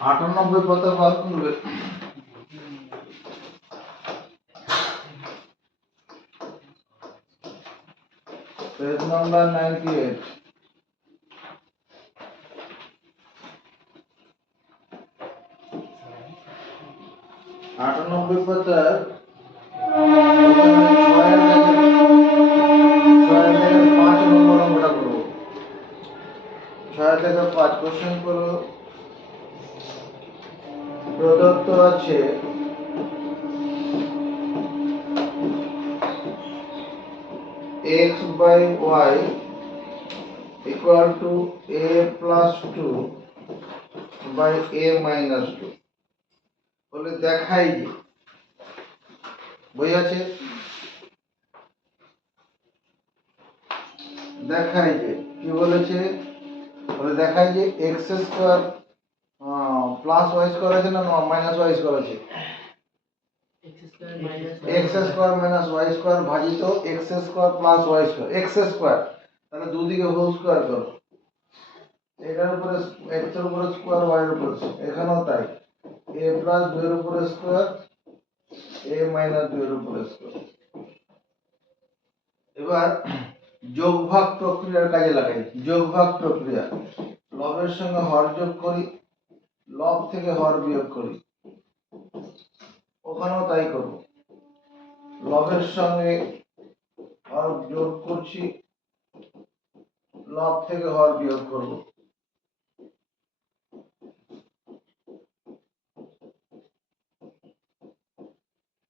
98 পাতা বার করবে। Page number 98। 98 পাতার 5 নম্বর অঙ্কটা করবো। 6 থেকে 5 কোশ্চেন করো। প্রদত্ত আছে x by y equal to a plus 2 by a minus 2 বলে দেখাই যে বই আছে, দেখাই যে কি বলেছে, বলে দেখাই যে x square plus y square আছে না মাইনাস y স্কয়ার আছে, x square minus y square ভাজিত x square plus y square, x square তাহলে দুদিকে হোল স্কয়ার করো, এটার উপরে x এর উপরে স্কয়ার y এর উপরে, এখানেও তাই a প্লাস 2 এর উপরে স্কয়ার a মাইনাস 2 এর উপরে স্কয়ার। এবার যোগ ভাগ প্রক্রিয়ার কাজে লাগাই। যোগ ভাগ প্রক্রিয়া, লবের সঙ্গে হর যোগ করি, লব থেকে হর বিয়োগ করি, ওখানেও তাই করব, লবের সঙ্গে হর যোগ করছি, লব থেকে হর বিয়োগ করব।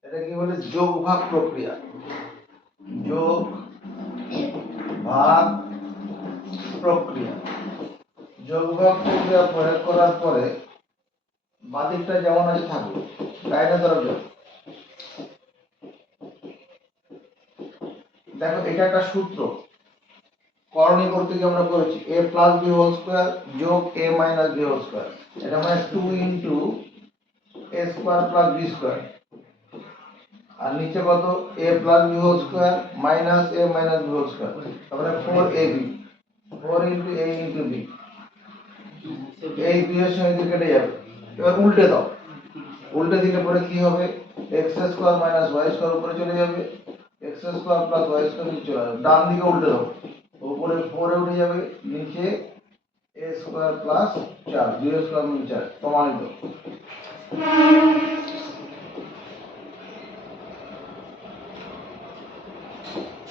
এটা কি বলে যোগ ভাগ প্রক্রিয়া। যোগ ভাগ প্রক্রিয়া, যোগ ভাগ প্রক্রিয়া প্রয়োগ করার পরে বাদিকটা যেমন আছে থাকবে, ডাইনে তরফে দেখো এটা একটা সূত্র, করণীয় করতে গিয়ে আমরা করেছি a plus b whole square যোগ a minus b whole square, এটা মানে 2 into a square plus b square, আর নিচে কত a plus b whole square minus a minus b whole square, তারপরে 4ab 4 into a into b, এই b এর সঙ্গে কেটে যাবে। এবার উল্টে দাও, উল্টে দিলে পরে কি হবে, x square minus y square উপরে চলে যাবে, x square plus y square নিচে চলে যাবে, ডান দিকে উল্টে দাও, উপরে 4 এ উঠে যাবে, নিচে a স্কয়ার প্লাস 4 2 স্কয়ার মানে 4 প্রমাণিত।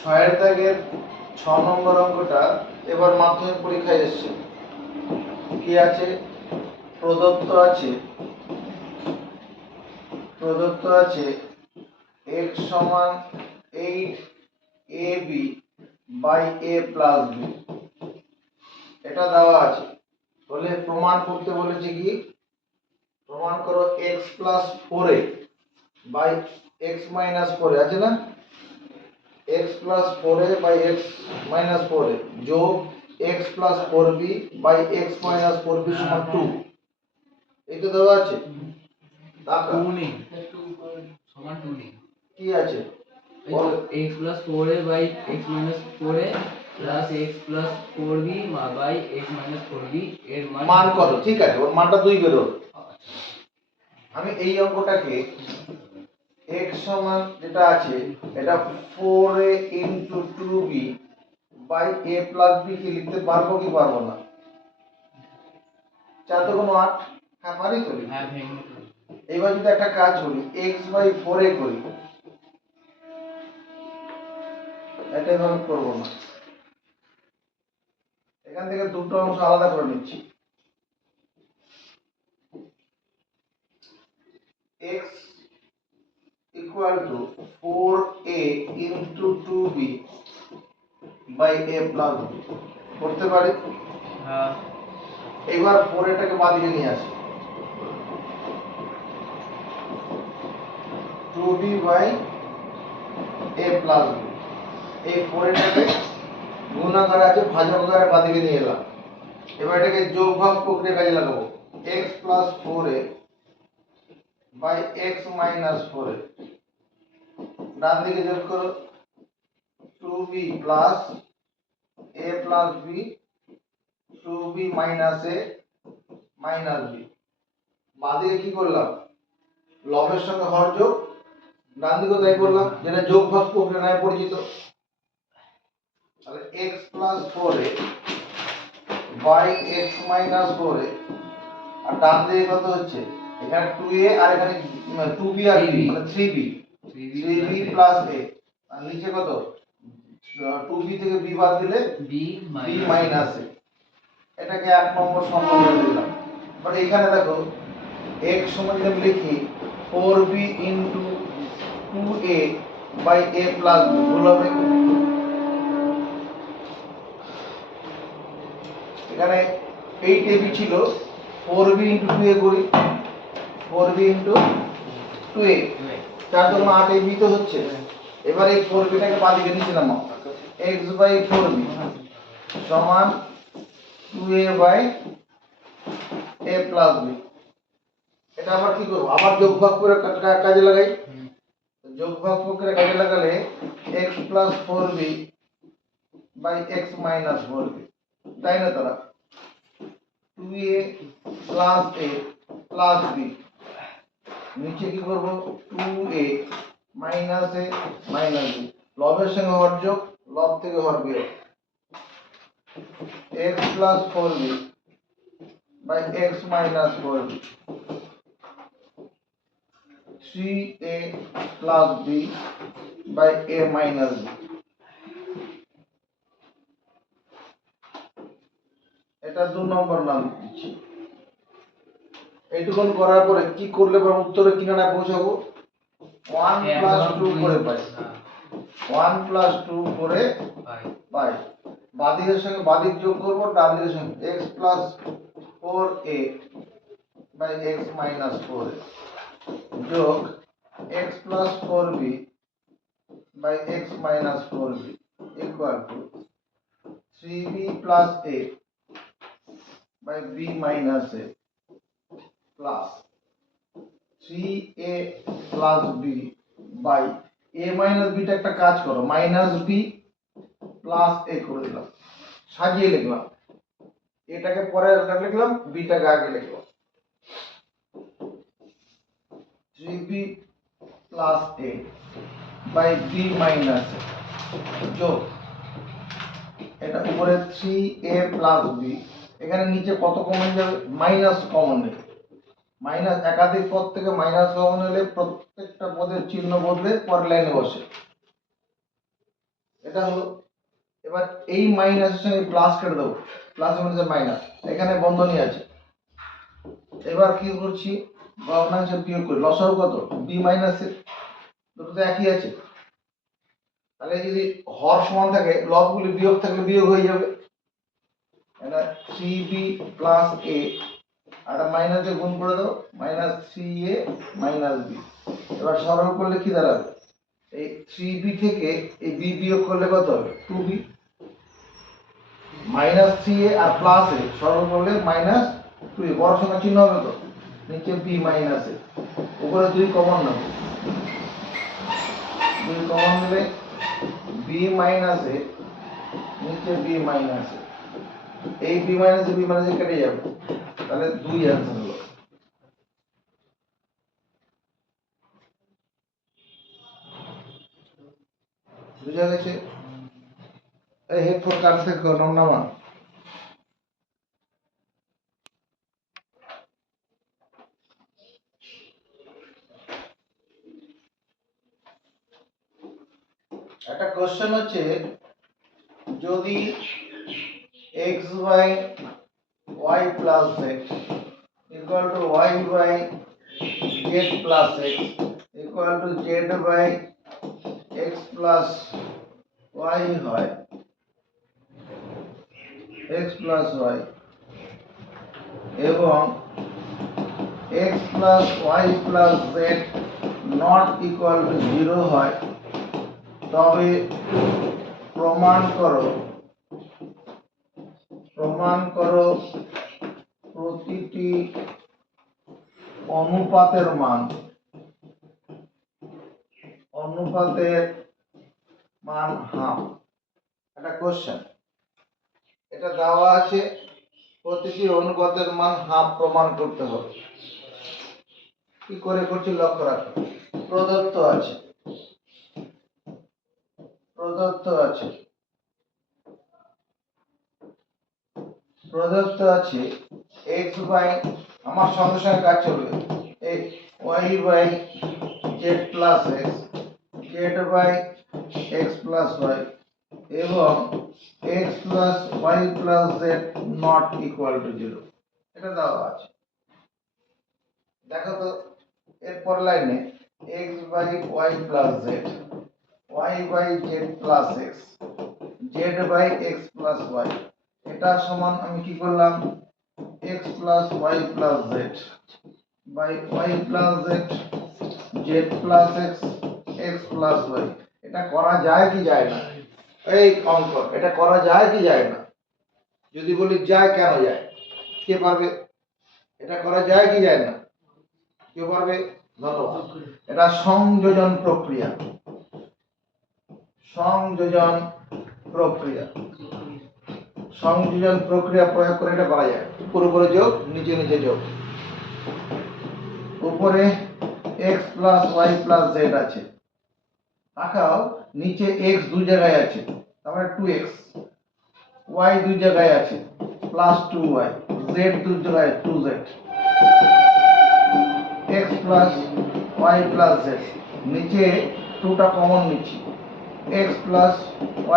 6 এর দাগের 6 নম্বর অঙ্কটা এবার মাধ্যমিক পরীক্ষায় এসেছে। কি আছে, প্রদত্ত আছে x সমান 8ab by a plus b, এটা দেওয়া আছে। বলে প্রমাণ করতে বলেছে কি, প্রমাণ করো x plus 4a by x minus 4a আছে না, x plus 4a by x minus 4a যোগ x plus 4b by x minus 4b সমান 2, এটা দেওয়া আছে। টাকা 2 নেই, 2 সমান 2 নেই, কি আছে, x plus 4a by x minus 4a plus x plus 4b by x minus 4b এর মান কত, ঠিক আছে ওর মানটা 2 বের হবে। আমি এই অঙ্কটাকে x সমান যেটা আছে এটা 4a into 2b by a plus b কে লিখতে পারবো কি পারবো না, 4 তো কোনো 8, হ্যাঁ পারি তো। হ্যাঁ ভেঙে এবার যদি একটা কাজ করি x বাই 4a করি, এটাই ভাবে করবো না, এখান থেকে দুটো অংশ আলাদা করে নিচ্ছি, x equal to 4a into 2b by a plus b করতে পারি। হ্যাঁ এবার 4 এটাকে বাদিকে নিয়ে আসি, 2b by a plus b, এই 4 এটাকে গুণাকার আছে ভাজকারে বাদিকে নিয়ে এলাম। এবার এটাকে যোগ ভাগ প্রক্রিয়া কাজে লাগাবো, x plus 4a by x minus 4a, ডান দিকে যোগ করো 2b plus a plus b 2b minus a minus b, বাঁদিকে কি করলাম, লবের সঙ্গে হর যোগ, ডান দিকে তাই করলাম, যেটা যোগ ভাগ প্রক্রিয়া নামে পরিচিত। তাহলে x plus 4a by x minus 4a, আর ডান দিকে কত হচ্ছে, এখানে 2a আর এখানে 2b আর b, মানে 3b 3b প্লাস a, আর নিচে কত 2b থেকে b বাদ দিলে b b মাইনাস a। এটাকে 1 নম্বর সমীকরণ দিলাম। বাট এখানে দেখো x সমান যদি আমি লিখি 4b into 2a by a plus b, ভুল হবে। এখানে 8ab ছিল, 4b ইনটু 2a করি, 4b ইনটু 2a, 4 দুগুণ 8ab তো হচ্ছে। এবার এই 4b টাকে বাদিকে নিচে নামাও, x বাই 4b সমান 2a by a plus b। এটা আবার কি করব, আবার যোগ ভাগ করে কাজে লাগাই। যোগ ভাগ করে কাজে লাগালে x plus 4b by x minus 4b, তাই না তারা 2a plus a plus b, নিচে কি করব 2a minus a minus b, লবের সঙ্গে হর যোগ, লব থেকে হর বিয়োগ, x plus 4b by x minus 4b, 3a plus b by a minus b। এটা 2 নম্বর নাম দিচ্ছি। এইটুকুন করার পরে কি করলে পরে উত্তরে কিনারায় পৌঁছাবো, 1 প্লাস 2 করে পাই, 1 প্লাস 2 করে পাই। বাদিকের সঙ্গে বাদিক যোগ করব, ডান দিকের সঙ্গে x plus 4a by x minus 4a যোগ x plus 4b by x minus 4b equal to 3b plus a by b minus a plus 3a plus b by a minus b টা একটা কাজ করো, minus b plus a করে দিলাম, সাজিয়ে লিখলাম, এটাকে পরে লিখলাম, b টাকে আগে লিখলাম, 3b plus a by b minus a যোগ এটা উপরে 3a প্লাস b, এখানে নিচে কত কমন যাবে, মাইনাস কমন নেই, মাইনাস একাধিক পদ থেকে মাইনাস কমন হলে প্রত্যেকটা পদের চিহ্ন বদলে পরের লাইনে বসে, এটা হলো। এবার এই মাইনাসের সঙ্গে প্লাস কেটে দেবো, প্লাস মাইনাসে মাইনাস, এখানে বন্ধনী আছে। এবার কি করছি, ভগ্নাংশে বিয়োগ করি, লসাগু কত b মাইনাস a, দুটো তো একই আছে। তাহলে যদি হর সমান থাকে, লবগুলি বিয়োগ থাকলে বিয়োগ হয়ে যাবে, এটা 3b plus a, R minus দিয়ে গুণ করে দাও, মাইনাস 3a মাইনাস b। এবার সরল করলে কি দাঁড়াবে, এই 3b থেকে এই b বিয়োগ করলে কত হবে 2b, minus 3a R plus a সরল করলে মাইনাস 2a, বড় সংখ্যা চিহ্ন হবে তো, নিচে b মাইনাস a, উপরে 2 কমন নেব, 2 কমন নিলে b মাইনাস a, নিচে b মাইনাস a, এই b মাইনাস a কেটে যাবে, তাহলে 2 অ্যান্সার হলো। বুঝা গেছে? এই হেডফোন কান থেকে নামা। একটা কোশ্চেন হচ্ছে, যদি x by y plus x equal to y by z plus x equal to z by x plus y হয়, x প্লাস y এবং x plus y plus z not equal to 0 হয়, তবে প্রমাণ করো প্রতিটি অনুপাতের মান হাফ। একটা কোশ্চেন, এটা দেওয়া আছে প্রতিটি অনুপাতের মান হাফ প্রমাণ করতে হবে। কি করে করছি লক্ষ্য রাখো। প্রদত্ত আছে প্রদত্ত আছে প্রদত্ত আছে x বাই, আমার সঙ্গে সঙ্গে কাজ চলবে, y by z plus x, z by x plus y এবং x plus y plus z not equal to 0, এটা দেওয়া আছে। দেখো তো এরপর লাইনে x by y plus z, y by z plus x, z by x plus y, এটা সমান আমি কি করলাম x plus y plus z by y plus z, z plus x, x plus y। এটা করা যায় কি যায় না? এই অঙ্ক এটা করা যায় কি যায় না? যদি বলি যায়, কেন যায়? কে পারবে? এটা করা যায় কি যায় না? কে পারবে? ধন্যবাদ। এটা সংযোজন প্রক্রিয়া, সংযোজন প্রক্রিয়া, সংযোজন প্রক্রিয়া প্রয়োগ করে এটা করা যায়। উপরে উপরে যোগ, নিচে নিচে যোগ। উপরে x plus y plus z আছে, দেখাও নিচে x দুই জায়গায় আছে, তারপরে 2x, y দুই জায়গায় আছে প্লাস 2y, z দুই জায়গায় 2z, x plus y plus z, নিচে 2টা কমন নিচ্ছি, x plus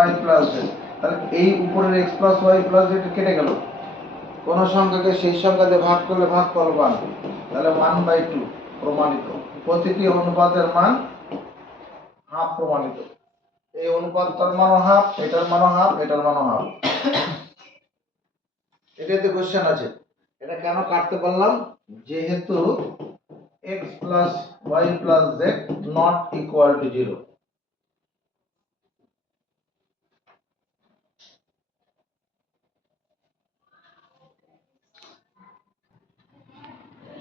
y plus z। তাহলে এই উপরের x plus y plus z কেটে গেল, কোন সংখ্যাকে সেই সংখ্যা দিয়ে ভাগ করলে ভাগফল 1, তাহলে 1/2 প্রমাণিত। প্রতিটি অনুপাতের মান হাফ প্রমাণিত। এই অনুপাতটার মানও হাফ, এটার মানও হাফ, এটার মানও হাফ। এটাতে কোশ্চেন আছে, এটা কেন কাটতে বললাম? যেহেতু x plus y plus z not equal to 0।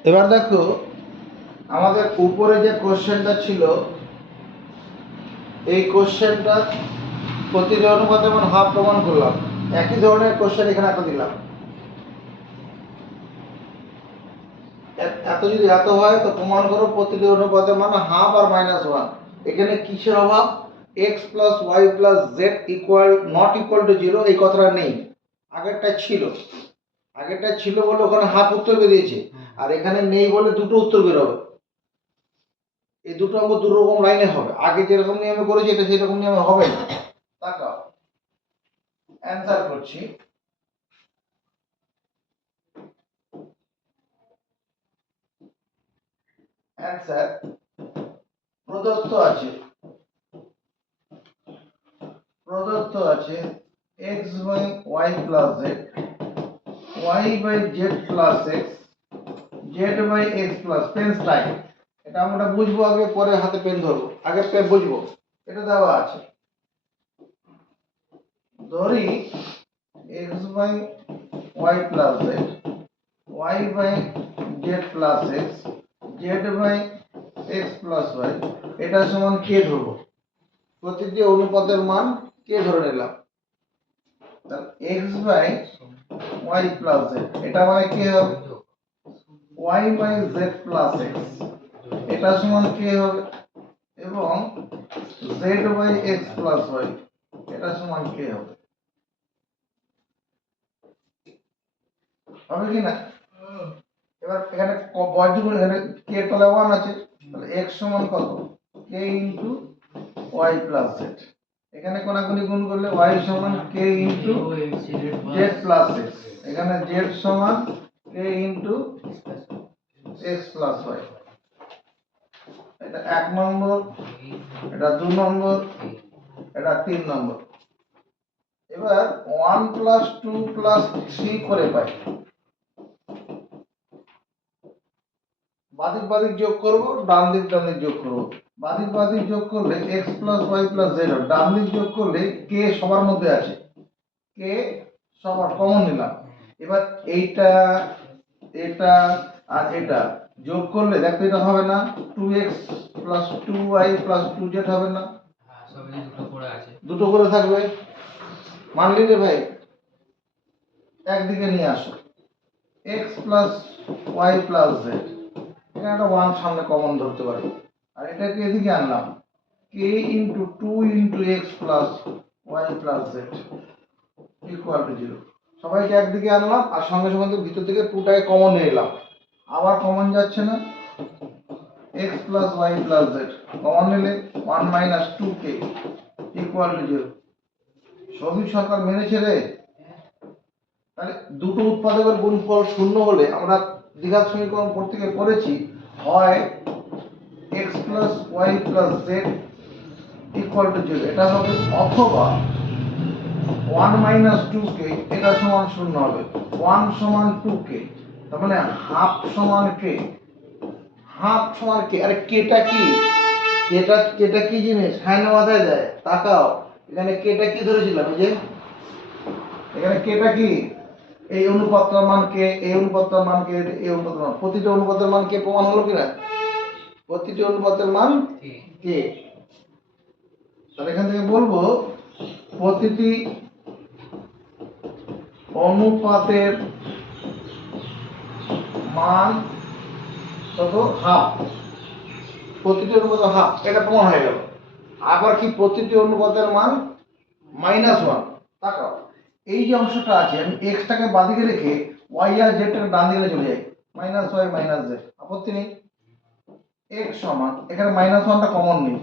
এবার দেখো আমাদের উপরে যে কোশ্চেনটা ছিল, এই কোশ্চেনটা প্রতিটি অনুপাতে মান হাফ প্রমাণ করলাম। একই ধরনের কোশ্চেন এখানে একটা দিলাম। এত যদি এত হয় তো প্রমাণ করো প্রতিটি অনুপাতের মান হাফ আর -1। এখানে কিসের অভাব? x plus y plus z equal not equal to 0, এই কথাটা নেই। আগেরটা ছিল বলে ওখানে হাফ উত্তর বেরিয়েছে, আর এখানে নেই বলে দুটো উত্তর বেরোবে। এই দুটো অঙ্ক দু রকম লাইনে হবে, আগে যেরকম নিয়মে করেছি এটা সেরকম নিয়মে হবে না। তাকাও অ্যানসার করছি। অ্যানসার প্রদত্ত আছে x by y plus z, y by z plus x, z by x plus, pen style. এটা আমরা বুঝবো আগে, পরে হাতে পেন ধরবো, আগে পেন বুঝবো। এটা দেওয়া আছে, ধরি x by y plus z, y by z plus x, z by x plus y, এটা সমান কে ধরবো? প্রতিটি অনুপাতের মান কে ধরে নিলাম। তাহলে x by y plus z, এটা মানে কি হবে? y by z plus x, এটা সমান কি হবে? এবং z by x plus y, এটা সমান কি হবে? হবে কি না? এবার এখানে বজ্রগুণ, এখানে k তলায় 1 আছে, তাহলে x সমান কত? k into y plus z। এখানে কোনাকুনি গুণ করলে y সমান k into z plus x, এখানে z সমান k into x plus y। এটা 1 নম্বর, এটা 2 নম্বর, এটা 3 নম্বর। এবার 1 প্লাস 2 প্লাস 3 করে পাই, বাদিক বাদিক যোগ করব, ডান দিক যোগ করব। বাদিক বাদিক যোগ করলে x plus y plus z, ডান দিক যোগ করলে k সবার মধ্যে আছে, k সবার কমন নিলাম। এবার এইটা, এটা আর এটা যোগ করলে দেখো এটা হবে না, 2x plus 2y plus 2z হবে না? সবই দুটো করে আছে, দুটো করে থাকবে। মানলি রে ভাই, একদিকে নিয়ে আসো, x plus y plus z, এখানে একটা 1 সামনে কমন ধরতে পারি, আর এটাকে এদিকে আনলাম k into 2 into x plus y plus z equal to 0। সবাইকে একদিকে আনলাম আর সঙ্গে সঙ্গে ভিতর থেকে 2টাকে কমন নিয়ে এলাম, আবার কমন যাচ্ছে না, x plus y plus z common নিলে 1 মাইনাস 2k ইকুয়াল টু 0। সবই সরকার মেনেছে রে। তাহলে দুটো উৎপাদকের গুণফল শূন্য হলে আমরা দ্বিঘাত সমীকরণ করতে গিয়ে পড়েছি, হয় x plus y plus z equal to 0 এটা হবে, অথবা 1 মাইনাস 2k এটা সমান শূন্য হবে। 1 সমান 2k, তার মানে হাফ সমান k, হাফ সমান k। আরে কেটা কি, কেটা কি জিনিস, হ্যাঁ না মাথায় দেয়, তাকাও এখানে কেটা কি ধরেছিলাম, এই যে এখানে কেটা কি, এই অনুপাতটার মান কে, এই অনুপাতটার মান কে, এই অনুপাতের মান, প্রতিটা অনুপাতের মান কে প্রমাণ হলো কিনা, প্রতিটি অনুপাতের মান কে। তাহলে এখান থেকে বলবো প্রতিটি অনুপাতের মান কত, হাফ, প্রতিটি অনুপাতের হাফ, এটা প্রমাণ হয়ে গেল। আবার কি, প্রতিটি অনুপাতের মান -1। তাকাও এই যে অংশটা আছে, আমি x টাকে বাদিকে রেখে y আর z টাকে ডান দিকে চলে যাই, -y - z, আপত্তি নেই। x সমান, এখানে -1টা কমন নেই,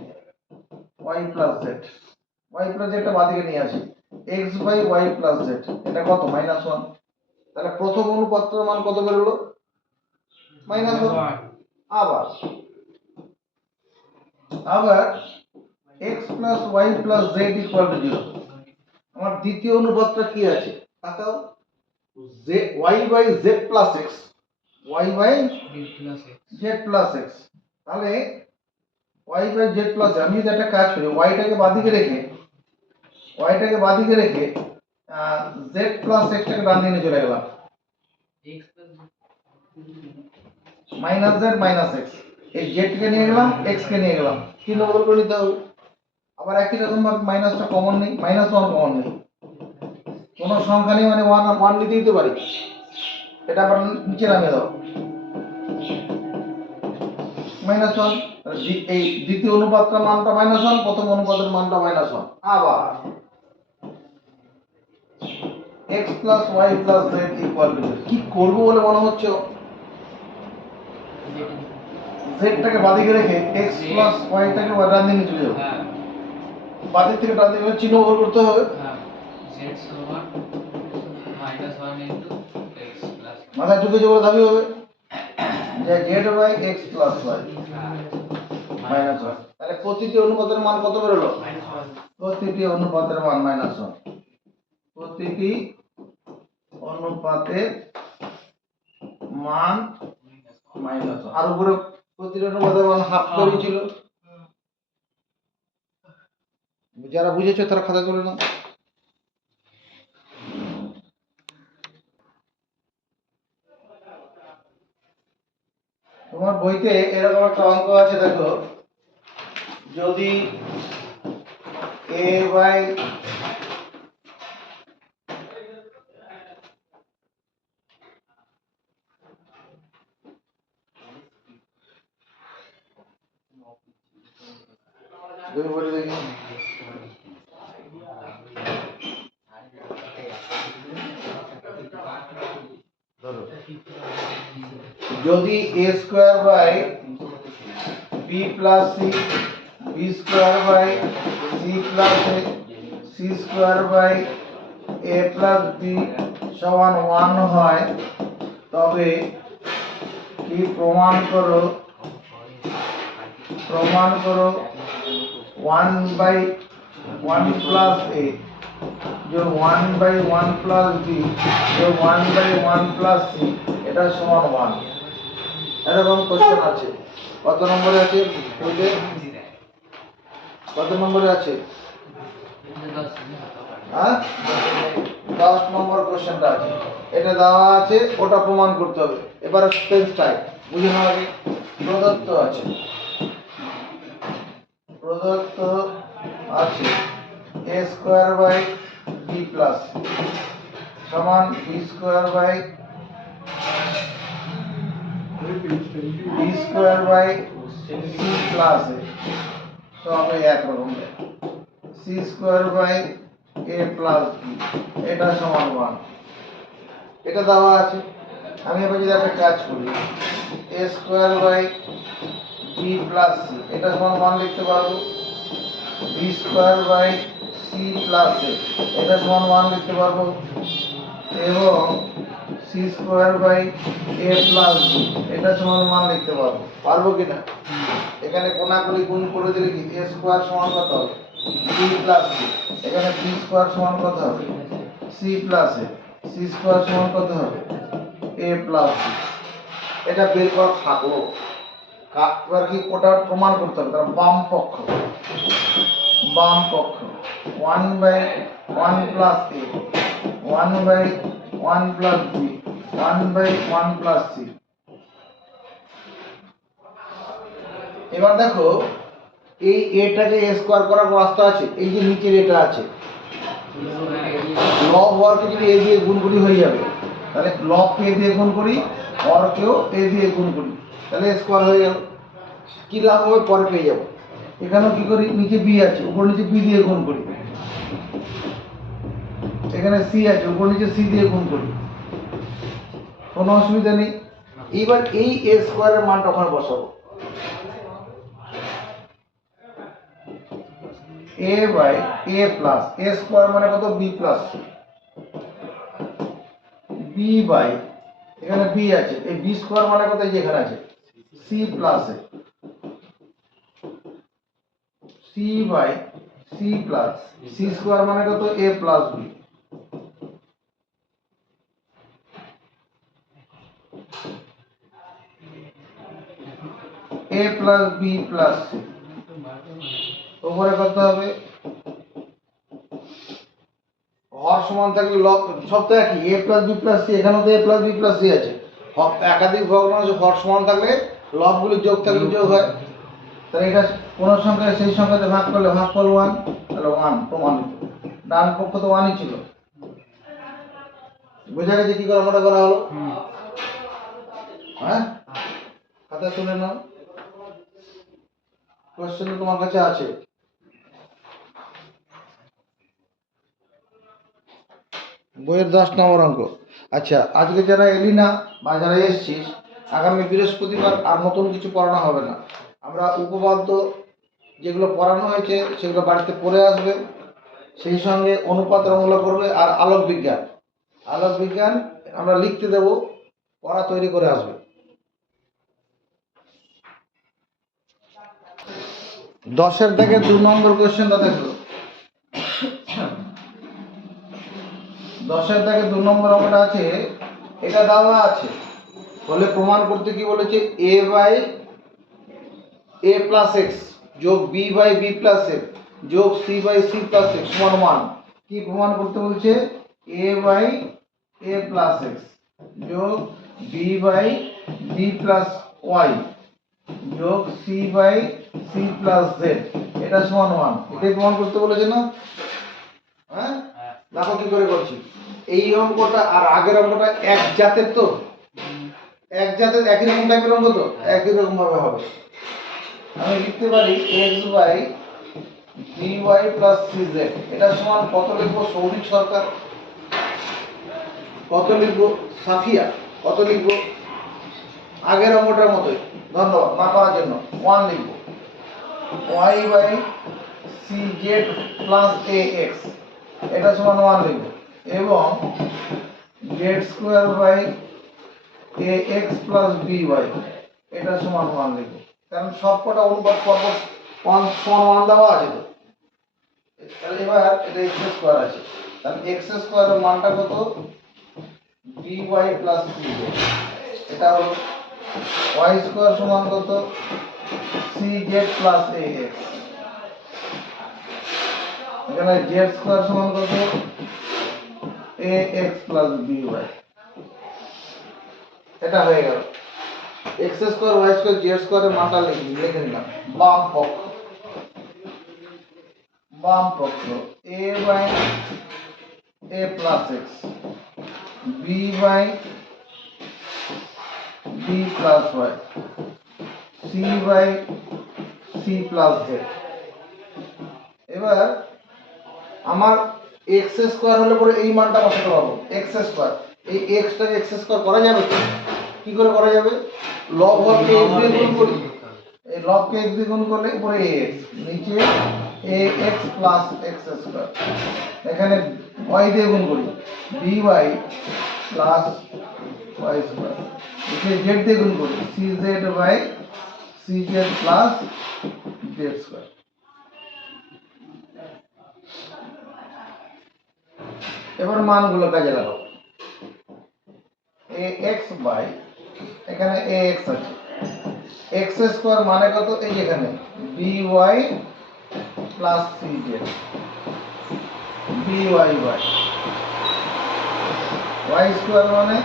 y plus z, y plus z টা বাদিকে নিয়ে আসি, x by y plus z, এটা কত, -1। তাহলে প্রথম অনুপাতটার মান কত বের হলো, -1। আবার আবার x plus y plus z equal to 0। আমার দ্বিতীয় অনুপাতটা কি আছে, তাকাও, z y by z plus x, y by z plus x। তাহলে y বাই z প্লাস, আমি যদি একটা কাজ করি, y টাকে বাদিকে রেখে z প্লাস x টাকে ডান দিকে চলে গেলাম, মাইনাস z মাইনাস x, এই z কে নিয়ে গেলাম, x কে নিয়ে গেলাম, তিন বদল করে নিতে হবে। আবার একই রকম ভাবে মাইনাসটা কমন নেই, -1 কমন নেই, কোন সংখ্যা নেই মানে 1 নিতে দিতে পারি, এটা আবার নিচে নামিয়ে দাও, -1। এই দ্বিতীয় অনুপাতটার মানটা -1, প্রথম অনুপাতের মানটা -1। আবার x plus y plus z equal two, কি করব বলে মনে হচ্ছে, z টাকে বাদিকে রেখে x প্লাস y টাকে ডান দিকে চলে যাবো, বাদিক থেকে ডান দিকে চিহ্ন বদল করতে হবে, z সমান -1 ইনটু x প্লাস, মাথায় ঢুকে যাবে, দাবি হবে যে z by x plus y -1। তাহলে প্রতিটি অনুপাতের মান কত বের হলো, প্রতিটি অনুপাতের মান -1, প্রতিটি অনুপাতের মান -1। আর উপরে প্রতিটি অনুপাতের মান হাফ করেছিল, যারা বুঝেছো তারা খাতা করে নাও। তোমার বইতে এরকম একটা অঙ্ক আছে, দেখো, যদি a বাই বলে দেখি, যদি a square by b plus c, b square by c plus a, c square by a plus b সমান 1 হয়, তবে কি প্রমাণ করো 1 বাই 1 প্লাস a যোগ 1 বাই 1 প্লাস b যোগ 1 বাই 1 প্লাস c এটা সমান 1। এরকম কোশ্চেন আছে, কত নম্বরে আছে বইতে, কত নম্বরে আছে, হ্যাঁ 10 নম্বর কোশ্চেনটা আছে, এটা দেওয়া আছে, ওটা প্রমাণ করতে হবে। এবার স্পেস টাইপ বুঝে নাও আগে, প্রদত্ত আছে a square by b plus সমান b square by b square by c plus a সব একরকম, c square by a plus b এটা সমান 1, এটা দেওয়া আছে। আমি এবার যদি একটা কাজ করি, a square by b plus c এটা সমান 1 লিখতে পারবো, b square by c plus a এটা সমান 1 লিখতে পারবো, এবং c square by a plus b এটা সমান 1 লিখতে পারবো। পারবো কিনা? এখানে কোনাকুনি গুণ করে দিলে কি এ স্কোয়ার সমান কত হবে? B plus c. এখানে বি স্কোয়ার সমান কত হবে? C plus a. C square সমান কত হবে? A plus b. এটা বের করা থাকলো। এবার কি ওটা প্রমাণ করতে হবে, তার বাম পক্ষ 1/1 প্লাস এ 1/1 প্লাস বি 1/1 প্লাস সি। এবার দেখো এই এটাকে এ স্কোয়ার করার রাস্তা আছে, এই যে নিচের এটা আছে লব হরকে যদি এ দিয়ে গুণ করি হয়ে যাবে, তাহলে লবকে এ দিয়ে গুণ করি, হরকেও এ দিয়ে গুণ করি, তাহলে স্কোয়ার হয়ে গেল। কি লাভ হবে পরে পেয়ে যাবো। এখানেও কি করি, নিচে বি আছে উপর নিচে বি দিয়ে গুণ করি, এখানে সি আছে উপর নিচে সি দিয়ে গুণ করি, কোনো অসুবিধা নেই। এবার এই এ স্কোয়ারের মানটা ওখানে বসাবো, a by a plus a square মানে কত? B plus c, b by এখানে বি আছে, এই বি স্কোয়ার মানে কত? এই যে এখানে আছে c plus a, c by c plus c square মানে কত? A plus b. A plus b plus c উপরে কত হবে? হর সমান থাকলে লব সব তো একই, এ প্লাস বি প্লাস সি, এখানেও তো এ প্লাস বি প্লাস সি আছে। একাধিক ভগ্নাংশ হর সমান থাকলে লবগুলো যোগ থাকলে যোগ হয়, তাহলে এটা কোন সংখ্যা সেই সংখ্যাতে ভাগ করলে ভাগফল 1, তাহলে 1 প্রমাণিত। ডান পক্ষ তো 1ই ছিল। বোঝা গেছে কি করে মনে করা হলো? হ্যাঁ, খাতা তুলে নাও, কোশ্চেন তোমার কাছে আছে। বইয়ের 10 নম্বর অঙ্ক। আচ্ছা, আজকে যারা এলি না বা যারা এসছিস, আগামী বৃহস্পতিবার আর নতুন কিছু পড়ানো হবে না। আমরা উপপাদ্য যেগুলো পড়ানো হয়েছে সেগুলো বাড়িতে পড়ে আসবে, সেই সঙ্গে অনুপাত রমলা করবে, আর আলোক বিজ্ঞান আমরা লিখতে দেব, পড়া তৈরি করে আসবে। 10-এর থেকে 2 নম্বর কোশ্চেনটা দেখো। 10-এর থেকে 2 নম্বর অঙ্কটা আছে, এটা দেওয়া আছে বলে প্রমাণ করতে কি বলেছে, a by a plus x যোগ b by b plus x যোগ c by c plus x সমান 1। কি প্রমাণ করতে বলছে? A by a plus x যোগ b by b plus y যোগ c by c plus z এটা সমান 1। এটাই প্রমাণ করতে বলেছে না? হ্যাঁ, দেখো কি করে করছি। এই অঙ্কটা আর আগের অঙ্কটা এক জাতের, তো এক জাতের একই রকম টাইপের অঙ্ক, তো একই রকম ভাবে হবে। আমি লিখতে পারি x by dy plus cz এটা সমান কত লিখবো? সৌভিক সরকার। কত লিখবো? সাফিয়া। কত লিখবো? আগের অঙ্কটার মতোই। ধন্যবাদ না করার জন্য। 1 লিখবো। y by cz plus ax এটা সমান 1 লিখবো, এবং z square by ax plus by এটা সমান 1 লিখবো। কারণ সবকটা অনুপাত পরপর 1 সমান 1 দেওয়া আছে, তো তাহলে এবার এটা x স্কয়ার আছে, তাহলে x স্কয়ারের মানটা কত? dy plus cz। এটা হলো y স্কয়ার সমান কত? cz plus ax। এখানে z স্কয়ার সমান কত? ax plus by। এটা হয়ে গেল। x square y square z স্কয়ারের মানটা লিখে নিলাম। বাম পক্ষ a by a plus x b by b b plus y c by c plus z. এবার আমার এক্স স্কোয়ার হলে পরে এই মানটা বসাতে পারবো, এক্স স্কোয়ার। এই এক্সটাকে এক্স স্কোয়ার করা যাবে তো? কি করে করা যাবে? লব হরকে এক্স দিয়ে গুণ করি, এই লবকে এক্স দিয়ে গুণ করলে পরে এ এক্স, নিচে a x plus x square, এখানে ওয়াই দিয়ে গুণ করি b y plus y square, নিচে জেড দিয়ে গুণ করি c z by c z plus z square. এবার মানগুলো কাজে লাগাবো। এ এক্স বাই, এখানে এ এক্স আছে, এক্স স্কোয়ার মানে কত? এই যেখানে b y plus c z, b y by y square মানে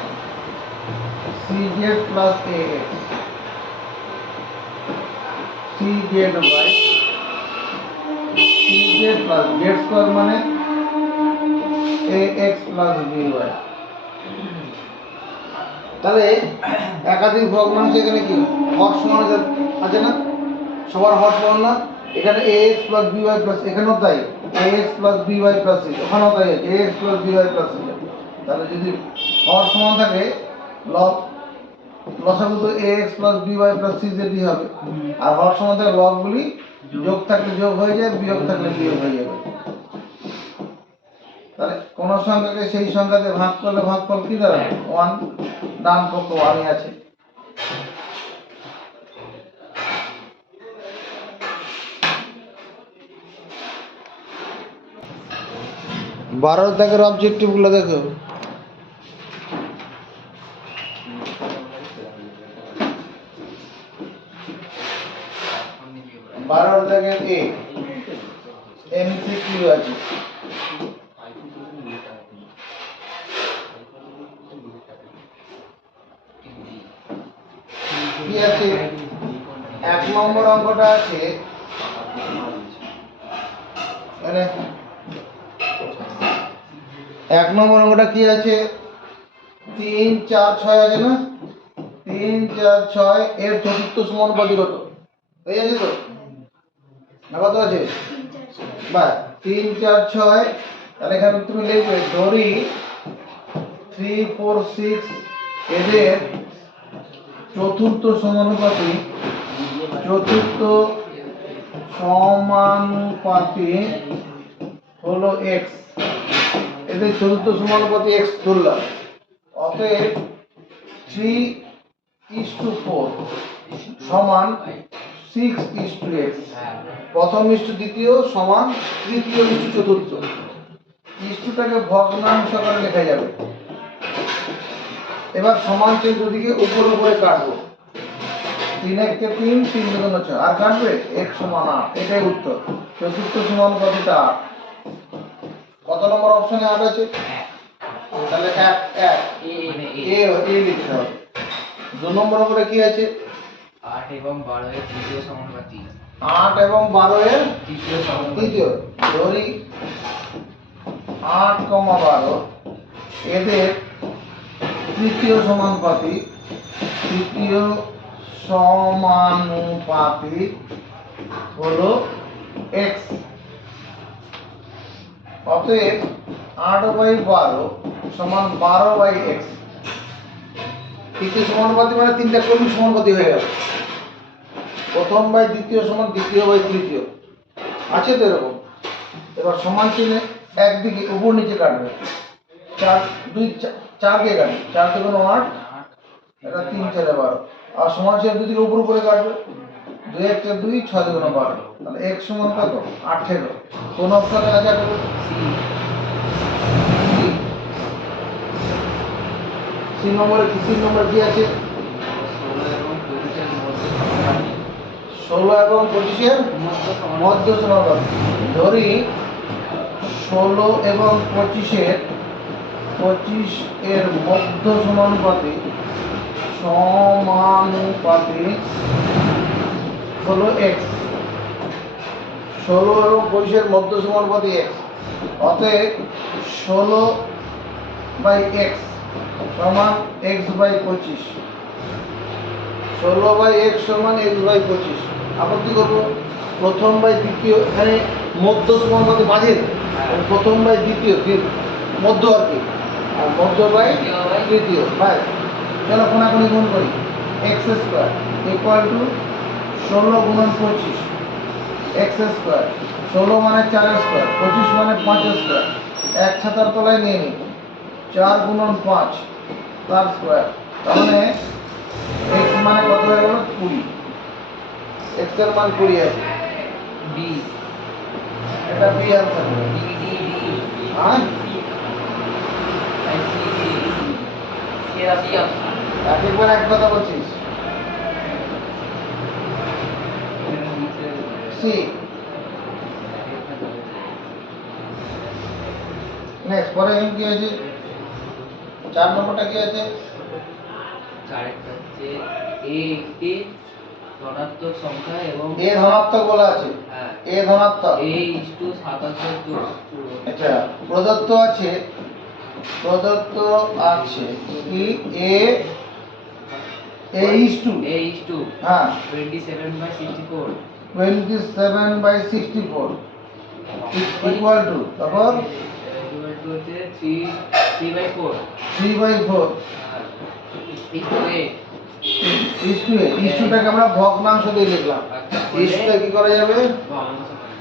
c z plus a x, c z by c z plus z square মানে এ এক্স প্লাস বি ওয়াই। তাহলে একাধিক ভগ্নাংশ এখানে কি হর সমান আছে না? সবার হর সমান না? এখানে a x plus b y plus, এখানেও তাই a x plus b y plus c, ওখানেও তাই আছে a x plus b y plus c. তাহলে যদি হর সমান থাকে লসাগু তো a x plus b y plus c জেডই হবে, আর হর সমান থাকে লবগুলি যোগ থাকলে যোগ হয়ে যায়, বিয়োগ থাকলে বিয়োগ হয়ে যাবে। তাহলে কোন সংখ্যাকে সেই সংখ্যা দিয়ে ভাগ করলে ভাগফল কি দাঁড়াবে? 1, ডান পক্ষ 1ই আছে। বারোর দাগের অবজেক্টিভ গুলো দেখো। বারোর দাগের এ এমসিকিউ আছে। কি আছে? 1 নম্বর অঙ্কটা আছে মানে 1 নম্বর অঙ্কটা কি আছে? 3, 4, 6 আছে না? 3, 4, 6 এর চতুর্থ সমানুপাতি কত? এই আছে তো না? কত আছে? বা 3, 4, 6। তাহলে এখানে তুমি লিখবে ধরি 3, 4, 6 এদের চতুর্থ সমানুপাতি হলো x। এদের চতুর্থ সমানুপাতি x ধরলাম, অতএব 3:4 সমান 6:x। প্রথম ইস্টু দ্বিতীয় সমান তৃতীয় ইস্টু চতুর্থ। ইস্টুটাকে ভগ্নাংশ আকারে লেখা যাবে। এবার সমান চিহ্ন দুদিকে উপরে উপরে কাটবো। 3 1 কে 3, 3 2 6, আর কাটবে x সমান 8। এটাই উত্তর। চতুর্থ সমানুপাতিটা 8। কত নম্বর অপশনে 8 আছে? তাহলে 1 1 এ লিখতে হবে। 2 নম্বর অঙ্কটা কি আছে? 8 এবং 12 এর তৃতীয় সমানুপাতি। 8 এবং 12 এর তৃতীয় সমানুপাতি। তৃতীয়। ধরি 8, 12 এদের তৃতীয় সমানুপাতি হলো x। অতএব 8/12 সমান 12/x। তৃতীয় সমানুপাতি মানে তিনটা ক্রমিক সমানুপাতি হয়ে গেল। প্রথম বাই দ্বিতীয় সমান দ্বিতীয় বাই তৃতীয়, আছে তো এরকম। এবার সমান চিহ্নে একদিকে উপর নিচে কাটবে। 4 2 4 কে কাটবে, 4 তে কোনো 8, এটা 3 4 12, আর সমান চিহ্ন দুদিকে উপর উপরে কাটবে। 2 1 2, 6 তে কোনো 12। তাহলে x সমান কত? 18। কোন অপশনে আছে? সি নম্বরে কি? সি নম্বরে কি আছে? 16 এবং 25 এর মধ্য সমানুপাতি। ধরি 16 এবং 25 এর মধ্য সমানুপাতি হলো x। 16 এবং 25 এর মধ্য সমানুপাতি x। অতএব 16/x সমান x/25। 16/x সমান x/25। আবার কি করবো? প্রথম বাই দ্বিতীয়, এখানে মধ্য সমান কত মাঝে, প্রথম বাই দ্বিতীয় মধ্য আর কি, আর মধ্য বাই তৃতীয়, ব্যাস। চলো কোনাকুনি গুণ করি। x স্কোয়ার ইকুয়াল টু 16 গুণন 25 x স্কোয়ার, 16 মানে 4 স্কোয়ার, 25 মানে 5 স্কোয়ার, এক ছাতার তলায় নিয়ে নিই 4 গুণন 5 তার স্কোয়ার। তার মানে x মানে কত হয়ে গেল? 20। x এর মান 20 আছে। ডি এটা B answer. D D D হ্যাঁ, আই সি ডি এরা সি অপশন একবার এক কথা বলছিস। সি। নেক্সট পরে কি আছে? 4 নম্বরটা কি আছে? চারটা হচ্ছে এ একটি ধনাত্মক সংখ্যা এবং এ ধনাত্মক বলা আছে। হ্যাঁ এ ধনাত্মক। এ ইস টু 77 আচ্ছা, প্রদত্ত আছে কি a is to, a is to হ্যাঁ 27/64 27/64 ইকুয়াল টু, তারপর ইকুয়াল টু হচ্ছে 3/4 3/4 ইস টু এ ইজ টুটাকে আমরা ভগ্নাংশ দিয়ে লিখলাম। আচ্ছা ইজ টুটা কি করা যাবে?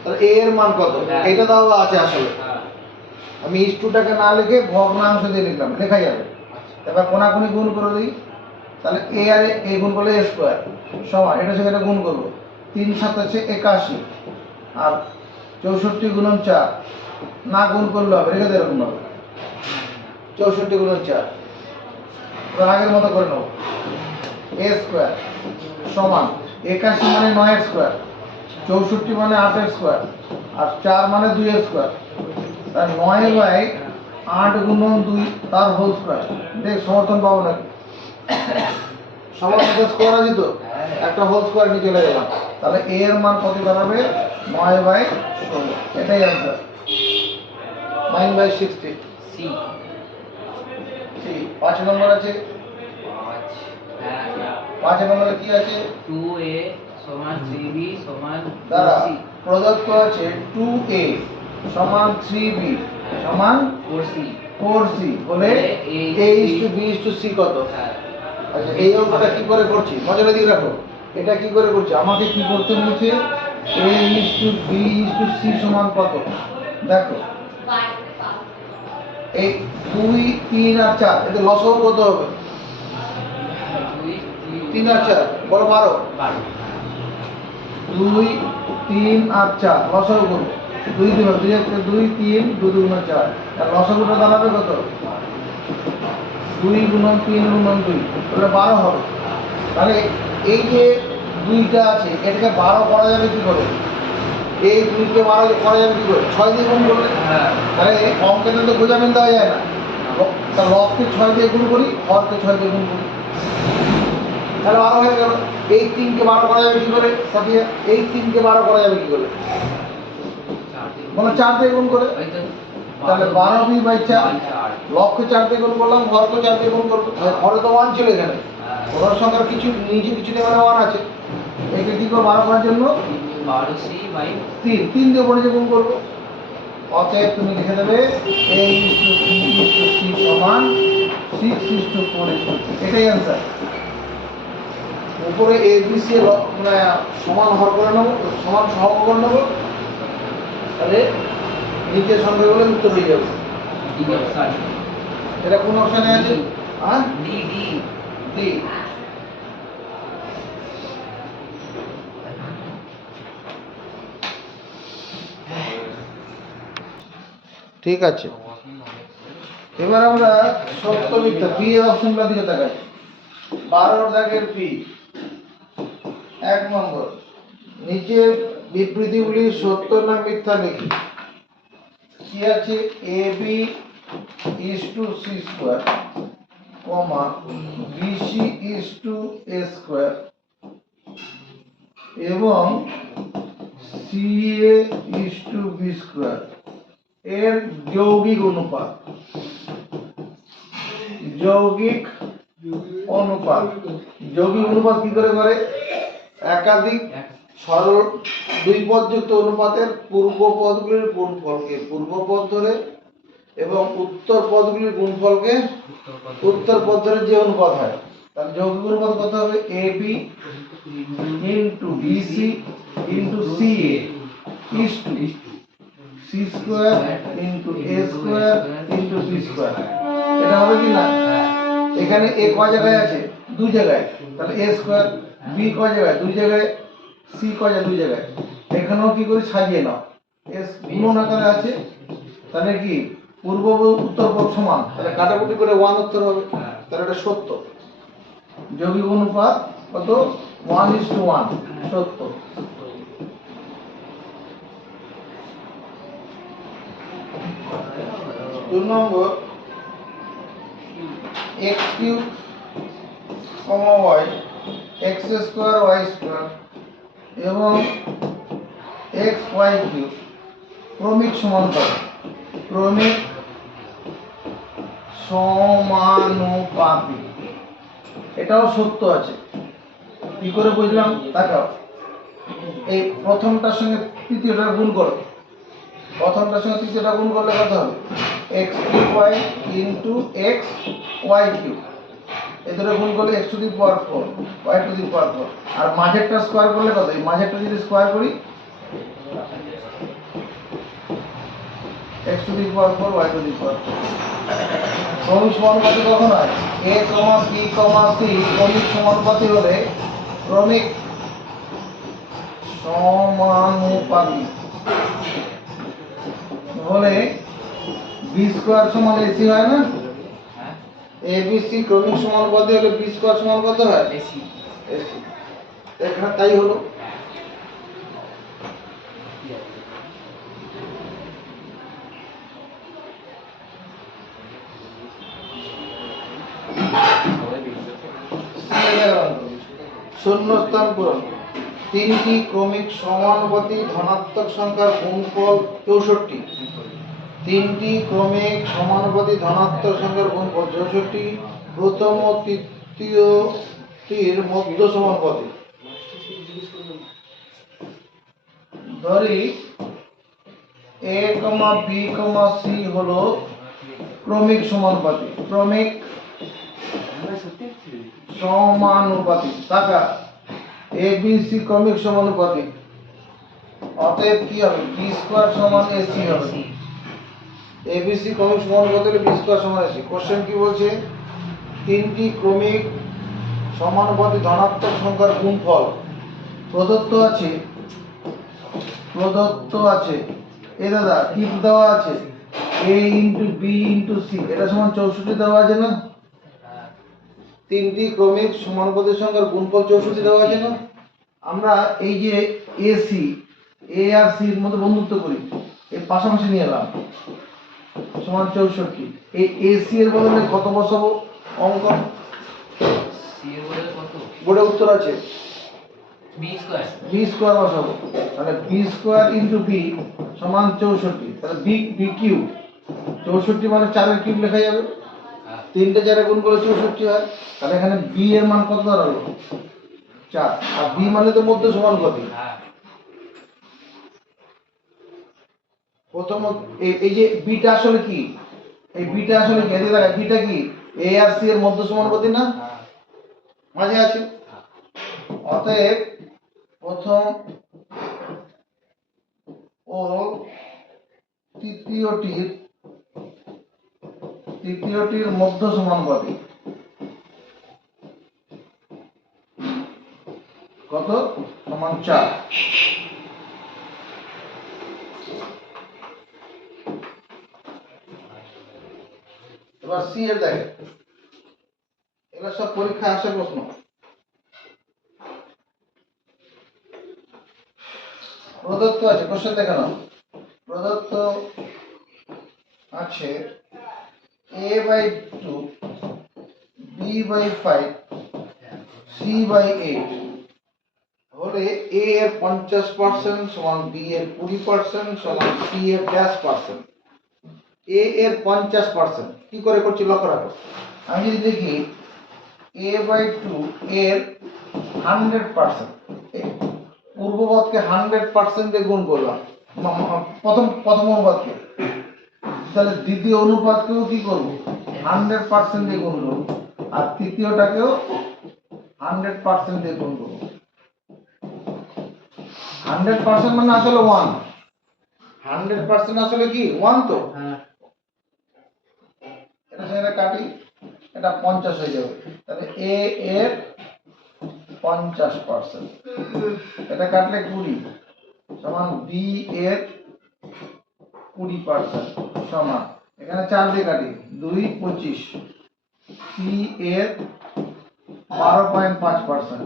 তাহলে এ এর মান কত? হ্যাঁ। এটা দেওয়া আছে আসলে। হ্যাঁ আমি ইজ টুটাকে না লিখে ভগ্নাংশ দিয়ে লিখলাম, লেখা যাবে। আচ্ছা এবার কোনাকুনি গুণ করে দিই। তাহলে এ আর এ গুণ করলে এ স্কোয়ার সমান, এটা সঙ্গে এটা গুণ করবো, 3 7 আছে 81, আর 64 গুণন 4 না গুণ করলে হবে, রেখে দেয় এরকম ভাবে 64 গুণন 4। এবার আগের মতো করে নেবো। এ স্কোয়ার সমান 81 মানে 9 স্কোয়ার, 64 মানে 8 স্কোয়ার, আর 4 মানে 2 স্কোয়ার। তার 9/8 গুণন 2 তার হোল স্কোয়ার। দেখ সমর্থন পাবো নাকি? সবার মধ্যে স্কোয়ার আছে তো, একটা হোল স্কোয়ার নিয়ে চলে গেলাম। তাহলে এ এর মান কত দাঁড়াবে? 9/16। এটাই অ্যান্সার, 9/60। C C. 5 নম্বর আছে। 5 হ্যাঁ 5 নম্বরে কি আছে? 2a সমান 3b সমান দাঁড়া, 4c প্রদত্ত আছে 2a সমান 3b সমান 4c 4c হলে a is to b is to c কত? হ্যাঁ আচ্ছা, এই অঙ্কটা কি করে করছি মজার দিকে রাখো। এটা কি করে করছি? আমাকে কি করতে বলেছে? a is to b is to c সমান কত? দেখো, এই 2 3 আর 4 এতে লসাগু কত হবে? 3 আর 4 বলো 12। 2 3 আর 4 লসাগু করবো, 2 দিন 2 1 2 3 2 2 4, আর লসাগুটা দাঁড়াবে কত? 2 গুণন 3 গুণন 2, তাহলে 12 হবে। তাহলে এই যে 2টা আছে এটাকে 12 করা যাবে কি করে? এই 2কে 12 করা যাবে কি করে? 6 দিয়ে গুণ করলে। হ্যাঁ তাহলে অঙ্কে তো গোজামিল দেওয়া যায় না, তা লবকে 6 দিয়ে গুণ করি, হরকে 6 দিয়ে গুণ করি, তাহলে 12 হয়ে গেল। এই 3কে 12 করা যাবে কি করে? সাথিয়া এই 3কে 12 করা যাবে কি করে? মানে 4 দিয়ে গুণ করে। তাহলে 12b/4, লবকে 4 দিয়ে গুণ করলাম, হরকে 4 দিয়ে গুণ করবো। হরে তো 1 ছিল এখানে, হরের সংখ্যার কিছু নিচে কিছু নেই মানে 1 আছে। একে কি করবো 12 করার জন্য? 3 দিয়ে উপরে যে গুণ করবো। অতএব তুমি লিখে দেবে a is to b is to c সমান 6 is to 4 is to 3। এটাই অ্যান্সার। উপরে a b c এর মানে সমান হর করে নেবো, সমান সহগ করে নেবো, তাহলে নিচের সংখ্যাগুলো উত্তর হয়ে যাবে। এটা কোন অপশনে আছে? হ্যাঁ, ডি। ঠিক আছে, এবার আমরা সত্য মিথ্যা পি এর অপশনগুলোর দিকে তাকাই। 12 দাগের পি 1 নম্বর, নিচে বিবৃতিগুলি সত্য না মিথ্যা লিখি। কি আছে? A b is to c square, comma BC is to a square, এবং c a is to b square এর যৌগিক অনুপাত। যৌগিক অনুপাত। যৌগিক অনুপাত কি করে করে? একাধিক সরল দুই পদযুক্ত অনুপাতের পূর্ব পদগুলির গুণফলকে পূর্ব পদ ধরে এবং উত্তর পদগুলির গুণফলকে উত্তর পদ ধরে যে অনুপাত হয়, তাহলে যৌগিক অনুপাত কত হবে? AB into BC into CA is to C square into A square into B square. এটা হবে কি না? এখানে A কয় জায়গায় আছে? দুই জায়গায়, তাহলে A স্কয়ার। B কয় জায়গায়? দুই জায়গায়। C কয় জায়গায়? দুই জায়গায়। এখানেও কি করে সাজিয়ে নাও, S গুণন আকারে আছে, তাহলে কি পূর্ব ও উত্তর পদ সমান, তাহলে কাটাকুটি করে 1 উত্তর হবে, তাহলে এটা সত্য। যৌগিক অনুপাত কত? 1:1 সত্য। 2 নম্বর x cube y x square y square এবং x y কিউব ক্রমিক সমানুপাত। ক্রমিক সমানুপাতিক, এটাও সত্য আছে। কি করে বুঝলাম? তাকাও, এই প্রথমটার সঙ্গে তৃতীয়টা গুণ করো। প্রথমটার সঙ্গে তৃতীয়টা গুণ করলে কত হবে? x cube y into x y cube. এই দুটো গুণ করলে x to the power 4 y to the power 4। আর মাঝেরটা স্কয়ার করলে কত? এই মাঝেরটা যদি স্কয়ার করি x to the power 4 y to the power 4। ক্রমিক সমানুপাতি কখন হয়? a, b, c ক্রমিক সমানুপাতি হলে ক্রমিক সমানুপাতি হলে b স্কয়ার সমান ac হয় না? abc ক্রমিক সমানুপাতি হলে b স্কয়ার সমান কত হয়? AC। এখানে তাই হলো। শূন্যস্থান পূরণ। তিনটি ক্রমিক সমানুপাতি ধনাত্মক সংখ্যার গুণফল 64। তিনটি ক্রমিক সমানুপাতি ধনাত্মক সংখ্যার গুণফল 64 প্রথম ও তৃতীয়টির মধ্য সমানুপাতি। ধরি a, b, c হলো ক্রমিক সমানুপাতি। ক্রমিক সমানুপাতি টাকা a b c ক্রমিক সমানুপাতি, অতএব কি হবে? b স্কয়ার সমান ac হবে। a b c ক্রমিক সমানুপাতি হলে b স্কয়ার সমান ac। কোশ্চেন কি বলছে? তিনটি ক্রমিক সমানুপাতি ধনাত্মক সংখ্যার গুণফল প্রদত্ত আছে। এ দাদা কি দেওয়া আছে? a into b into c, এটা সমান 64 দেওয়া আছে না? তিনটি ক্রমিক সমানুপাতি সংখ্যার গুণফল 64 দেওয়া আছে না? আমরা এই যে AC A আর C এর মধ্যে বন্ধুত্ব করি, এই পাশাপাশি নিয়ে এলাম, সমান 64। এই AC এর বদলে কত বসাবো? অঙ্ক C এর বদলে কত? বোর্ডে উত্তর আছে B স্কয়ার। b স্কয়ার বসাবো, তাহলে b স্কয়ার ইনটু b সমান 64। তাহলে b কিউব 64 মানে 4 এর কিউব লেখা যাবে। তিনটে 4 গুণ করে 64 হয়। তাহলে এখানে b এর মান কত দাঁড়ালো? 4। আর b মানে তো মধ্য সমানুপাতি। প্রথম এই যে বিটা আসলে কি? এই বিটা আসলে কি? এই দেখো বিটা কি? a আর c এর মধ্য সমানুপাতি না? মাঝে আছে। অতএব প্রথম ও তৃতীয়টির মধ্য সমানুপাতি কত? সমান 4। এবার সি এর দেখে, এগুলো সব পরীক্ষায় আসে প্রশ্ন। প্রদত্ত আছে, কোশ্চেন দেখে নাও। প্রদত্ত আছে a/2 b/5 c/8 হলে a এর 50% সমান b এর 20% সমান c এর -%। a এর 50% কি করে করছি লক্ষ্য রাখো। আমি যদি দেখি a বাই 2 এর 100%, পূর্বপদকে 100% দিয়ে গুণ করলাম, প্রথম অনুপাতকে, তাহলে দ্বিতীয় অনুপাতকেও কি করব 100% দিয়ে গুণ করব, আর তৃতীয়টাকেও 100% দিয়ে গুণ করব। 100% মানে আসলে 1, 100% আসলে কি 1 তো, হ্যাঁ এটা সেটা কাটি, এটা 50 হয়ে যাবে, তাহলে a এর 50%, এটা কাটলে 20 সমান b এর 20% সমান, এখানে 4 দিয়ে কাটি 2 25, c এর 12.5%,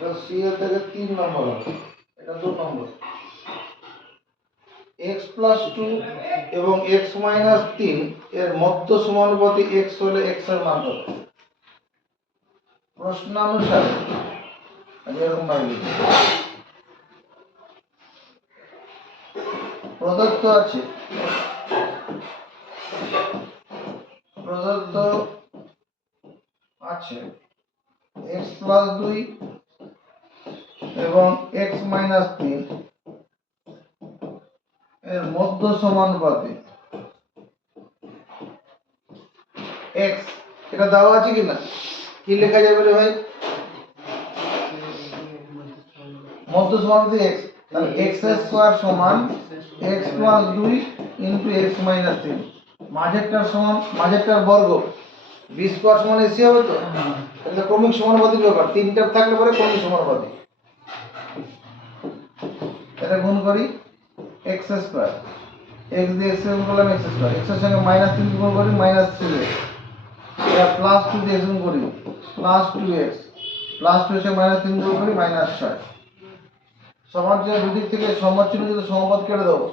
তো c এর থেকে 3 নম্বর হবে, এটা 2 নম্বর। x প্লাস 2 এবং x মাইনাস 3 এর মধ্য সমানুপাতি x হলে x এর মান কত? প্রশ্নানুসারে আমি এরকম ভাবে লিখি, প্রদত্ত আছে x প্লাস 2 এবং x মাইনাস 3 এর মধ্য সমানুপাতি x, এটা দেওয়া আছে কিনা, কি লেখা যাবে রে ভাই, মধ্য সমানুপাতি x, তাহলে x স্কয়ার সমান x plus 2 into x minus 3, মাঝেরটার বর্গ b স্কয়ার সমান ac হবে তো, তাহলে ক্রমিক সমানুপাতিক ব্যাপার, তিনটার থাকলে পরে ক্রমিক সমানুপাতিক, এটা গুণ করি x স্কয়ার, x দিয়ে x গুণ করলাম x স্কয়ার, x এর সঙ্গে মাইনাস 3 গুণ করি মাইনাস 3x, এটা প্লাস 2 দিয়ে গুণ করি প্লাস 2x, প্লাস 2 এর সঙ্গে মাইনাস 3 গুণ করি মাইনাস 6, সমান চিহ্ন দুদিক থেকে সমান চিহ্ন দিয়ে সমপদ কেটে দেবো,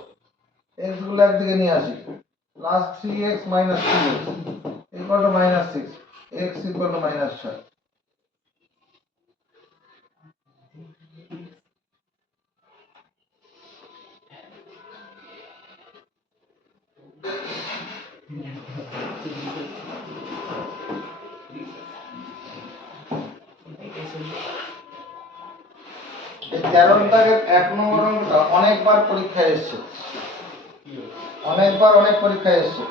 x গুলো একদিকে নিয়ে আসি, plus 3x minus 2x equal to minus 6, x equal two minus 6। এই 13 দাগের 1 নম্বর অঙ্কটা অনেকবার পরীক্ষায় এসেছে, অনেক পরীক্ষায় এসেছে।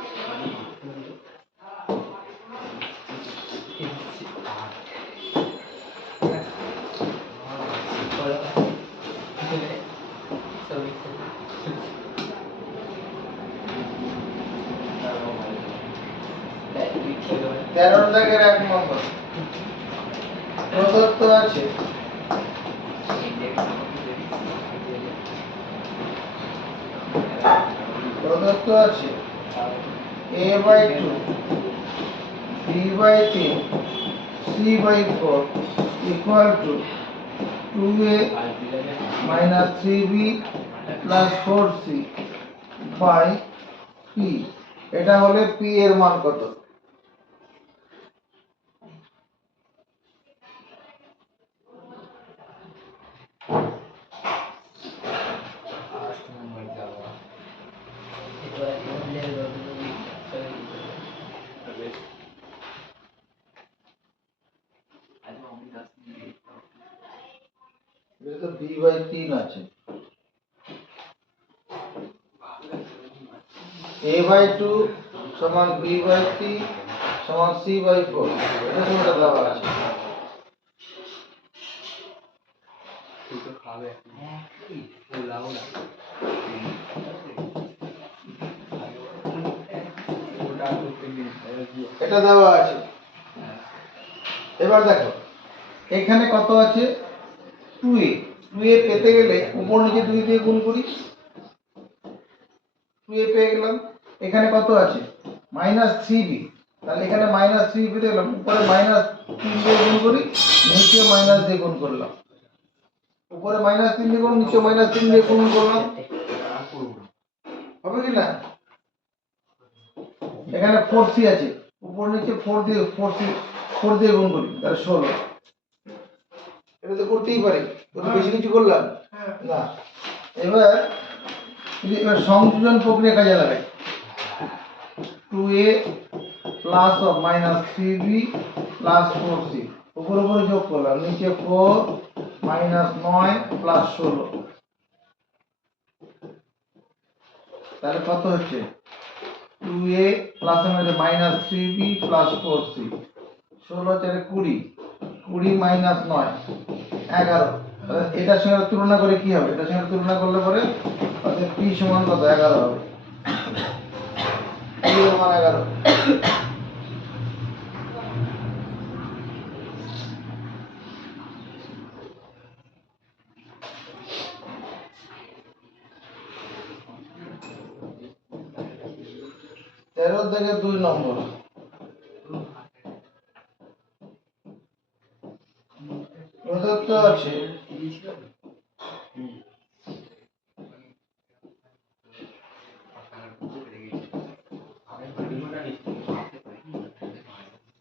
তেরো দাগের 1 নম্বর, প্রদত্ত আছে a by 2 b by 3 c by 4 equal to 2a minus 3b plus 4c by p, এটা হলে p এর মান কত? এটা b বাই 3 আছে, a বাই 2 সমান b বাই 3 সমান c বাই 4, এটা তোমাদের দেওয়া আছে। এটা দেওয়া আছে, এবার দেখো এখানে কত আছে 2a, 2a পেতে গেলে উপর নিচে 2 দিয়ে গুণ করি, 2a পেয়ে গেলাম, এখানে কত আছে মাইনাস 3b, তাহলে এখানে মাইনাস 3 পেতে গেলাম, উপরে মাইনাস 3 দিয়ে গুণ করি, নিচে মাইনাস দিয়ে গুণ করলাম, উপরে মাইনাস 3 দিয়ে গুণ, নিচে মাইনাস 3 দিয়ে গুণ করলাম, হবে কি না? এখানে 4c আছে, উপর নিচে 4 দিয়ে গুণ করি, তাহলে 16, এটা তো করতেই পারি, তো বেশি কিছু করলাম, না, এবার সংযোজন প্রক্রিয়া কাজে লাগাই। 2a plus of minus 3b plus 4c উপর উপরে যোগ করলাম, নিচে 4 মাইনাস 9 প্লাস 16, তাহলে কত হচ্ছে 2a plus minus 3b plus 4c, 16 4 20, 20 minus 9 11। এটার সঙ্গে তুলনা করে কি হবে, এটার সঙ্গে তুলনা করলে পরে অর্থাৎ p সমান কত 11 হবে, p এর মান 11। তেরো থেকে 2 নম্বর, প্রদত্ত আছে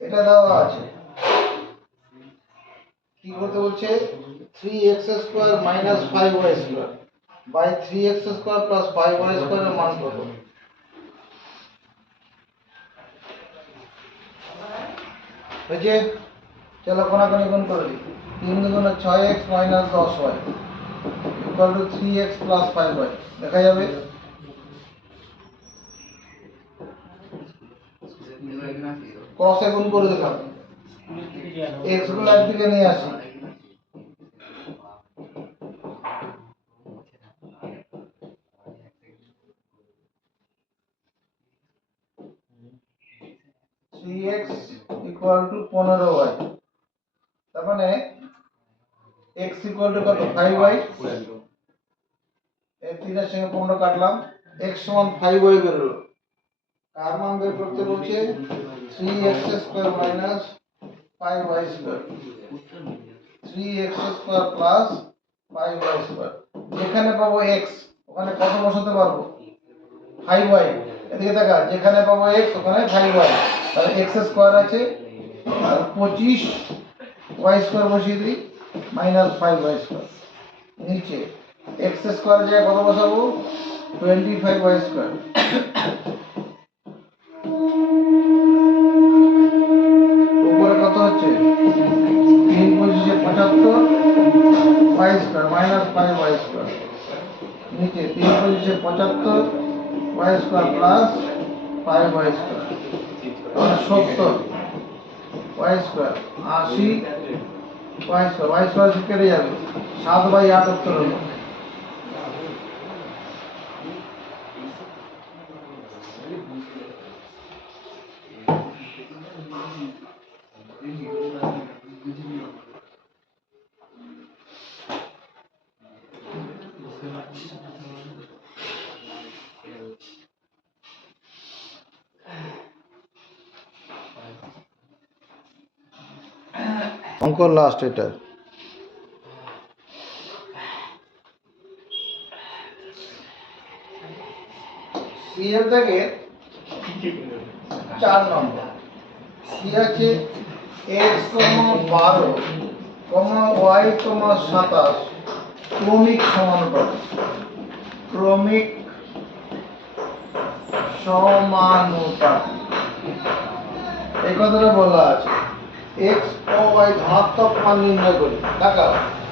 এটা দেওয়া আছে, কি করতে বলছে 3x square minus 5y square by 3x square plus 5y square এর মান কত। বুঝে চলো কোনাকুনি গুণ করে দিই, 3 দুগুণে 6x minus 10y equal to 3x plus 5y, দেখা যাবে ক্রসে গুণ করে দিলাম, x গুলো একদিকে নিয়ে আসি, ইকুয়াল টু 15y, তার মানে x ইকুয়াল টু কত 5y, এই 3 এর সঙ্গে 15 কাটলাম, x সমান 5y বেরোলো। কার মান বের করতে বলছে 3x square minus 5y square, 3x square plus 5y square. যেখানে পাবো x ওখানে কত বসাতে পারবো 5y, এদিকে দেখা যেখানে পাবো x ওখানে 5y, তাহলে x স্কয়ার আছে আর 25y স্কয়ার বসিয়ে দিই মাইনাস 5y স্কয়ার, নিচে x স্কয়ার জায়গায় কত বসাবো 25y স্কয়ার, উপরে কত হচ্ছে 3 25 75 y square minus 5y square, নিচে 3 25 75 y square plus 5y square, তাহলে 70 y স্কয়ার 80 y স্কয়ার কেটে যাবে, 7/8 উত্তর হলো। অঙ্ক লাস্ট এটা, সি এর থেকে 4 নম্বর, কি আছে x, 12, y, 27 ক্রমিক সমানুপাত, ক্রমিক সমানুপাত এই কথাটা বলা আছে। x ও y ধনাত্মক মান নির্ণয় করি, দেখা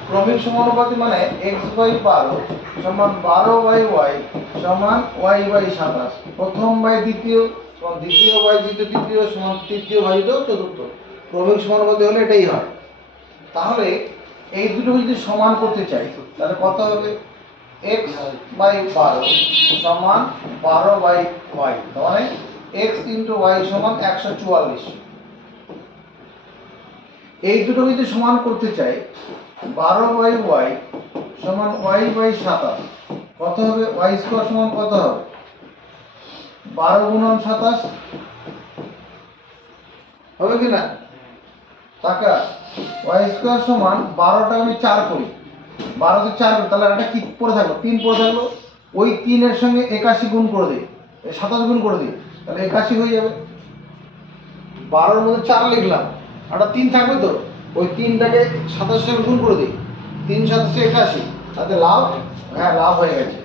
ক্রমিক সমানুপাতি মানে x/12 সমান 12/y সমান y/27, প্রথম বাই দ্বিতীয় সমান দ্বিতীয় বাই তৃতীয় সমান তৃতীয় ভাজিত চতুর্থ, ক্রমিক সমানুপাতি হলে এটাই হয়। তাহলে এই দুটো যদি সমান করতে চাই তাহলে কত হবে x/12 সমান 12/y, মানে x × y সমান 144। এই দুটো যদি সমান করতে চাই 12/y সমান y/27, কত হবে y স্কয়ার সমান কত হবে 12 গুণন 27 হবে কি না, টাকা y স্কয়ার সমান 12টা আমি 4 করি, 12 তে 4 করি তাহলে এটা কি পড়ে থাকলো 3 পড়ে থাকলো, ওই 3 এর সঙ্গে 81 গুণ করে দিই, 27 গুণ করে দিই, তাহলে 81 হয়ে যাবে। 12 এর মধ্যে 4 লিখলাম, আর 3 থাকবে তো, ওই 3টাকে 27 এর গুণ করে দিই, 3 × 7 = 81, তাতে লাভ, হ্যাঁ লাভ হয়ে গেছে।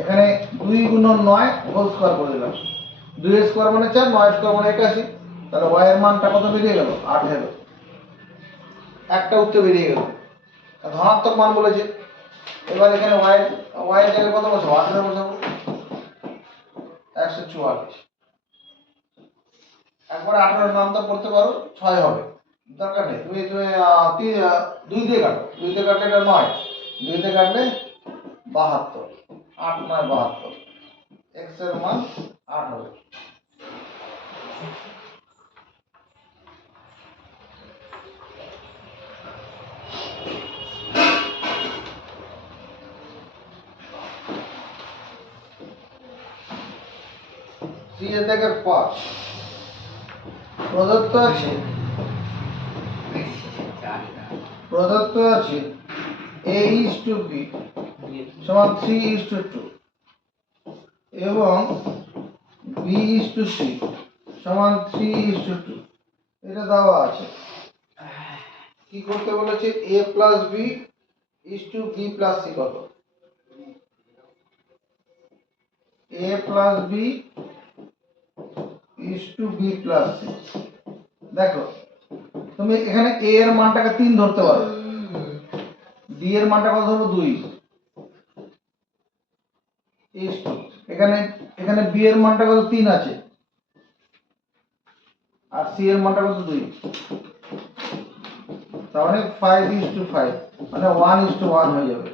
এখানে 2 গুণন 9 হোল স্কোয়ার করে দিলাম। 2 এর স্কোয়ার মানে 4, 9 এর স্কোয়ার মানে 81। তাহলে y এর মানটা কত বেরিয়ে গেল? 8 এলো। একটা উত্তর বেরিয়ে গেল, ধনাত্মক মান বলেছে। এবার এখানে y এর জায়গায় কত বসাবো? 8 এর বসাবো। 144। একবার 18 এর নামটা পড়তে পারো, 6 হবে, দরকার নেই। তুমি 2 দিয়ে কাটো, 2 দিয়ে কাটলে এটা 9, 2 দিয়ে কাটলে 72, 8 9 72, x এর মান 8 হবে। সি এর থেকে 5 প্রদত্ত আছে, প্রদত্ত আছে a/b সমান 3:2 এবং b/c সমান 3:2, এটা দেওয়া আছে। কি করতে বলেছে? a plus b is to b plus c কত? a plus b is to b plus c। দেখো তুমি এখানে a এর মানটাকে 3 ধরতে পারো, b এর মানটা কত ধরবো? 2 ইস টু, এখানে b এর মানটা কত? 3 আছে, আর c এর মানটা কত? 2। তাহলে 5:5 মানে 1:1 হয়ে যাবে।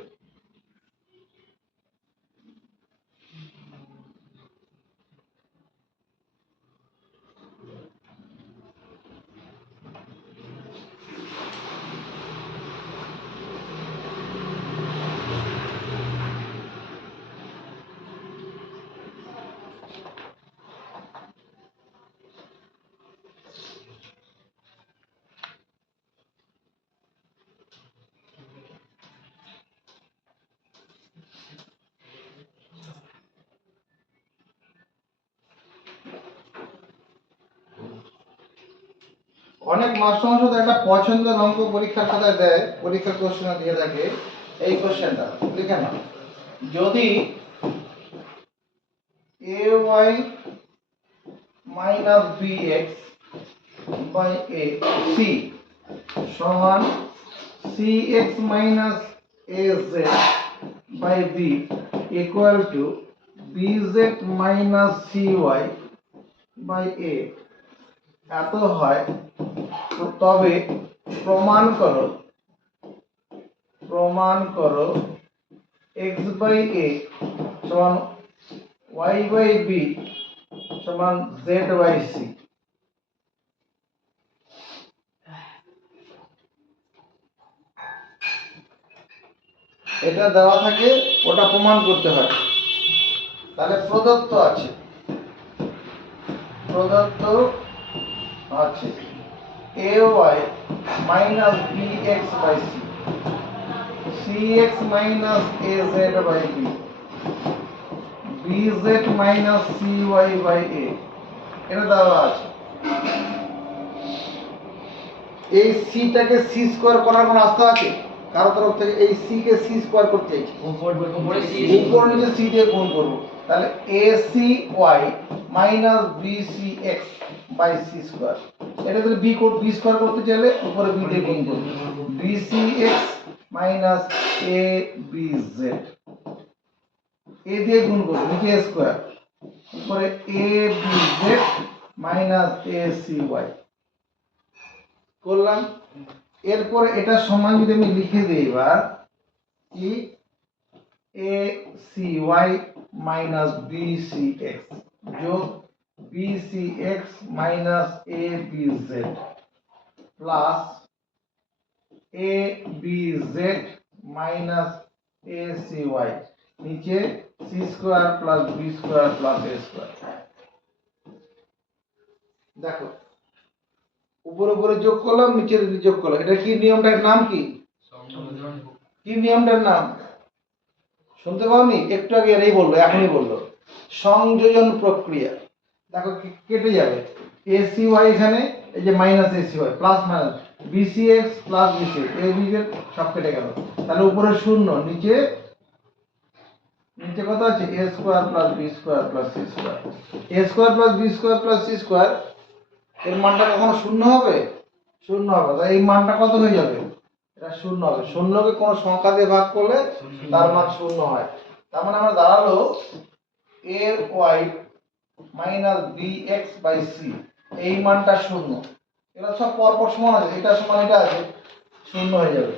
অনেক মাস্টারমশাই একটা পছন্দের অঙ্ক পরীক্ষার খাতায় দেয়, পরীক্ষার কোশ্চেনে দিয়ে থাকে এই কোশ্চেনটা লিখে নাও। যদি ay minus bx by a c সমান cx minus az by b equal to bz minus cy by a এত হয়, তো তবে প্রমাণ করো x বাই a সমান y বাই b সমান z বাই c। এটা দেওয়া থাকে, ওটা প্রমাণ করতে হয়। তাহলে প্রদত্ত আছে ay minus bx by c, cx minus az by b, bz minus cy by a, এটা দেওয়া আছে। এই সিটাকে সি স্কোয়ার করার কোন রাস্তা আছে কারো তরফ থেকে? এই সি কে সি স্কোয়ার করতে চাইছি, উপর নিচে সি দিয়ে গুণ করব। তাহলে ac y minus bcx by c square, এটা যদি b স্কোয়ার করতে চাইলে উপরে b দিয়ে গুণ করব। bcx মাইনাস abz, a দিয়ে গুণ করব, নিচে স্কোয়ার, উপরে abz মাইনাস acy করলাম। এরপরে এটা সমান যদি আমি লিখে দিই এবার কি acy মাইনাস bcx যোগ bcx minus abz plus abz minus acy নিচে c square plus b square plus a square. দেখো উপরে উপরে যোগ করলাম, নিচে যোগ করলাম, এটা কি নিয়মটার নাম? কি নিয়মটার নাম শুনতে পাওনি? একটু আগে এরই বলবো, এখনই বললো, সংযোজন প্রক্রিয়া। দেখো কেটে যাবে, এসি ওয়াই এখানে এই যে minus a c y plus minus BCX plus BCX এই দিকে সব কেটে গেল, তাহলে উপরে শূন্য, নিচে নিচে কত আছে a square plus b square plus c square. a square plus b square plus c square এর মানটা কখনো শূন্য হবে? শূন্য হবে, তাই এই মানটা কত হয়ে যাবে? এটা শূন্য হবে। শূন্যকে কোনো সংখ্যা দিয়ে ভাগ করলে তার মান শূন্য হয়। তার মানে আমার দাঁড়ালো ay minus bx by c, এই মানটা শূন্য। এরা সব পরপর সমান আছে, এটা সমান এটা আছে, শূন্য হয়ে যাবে।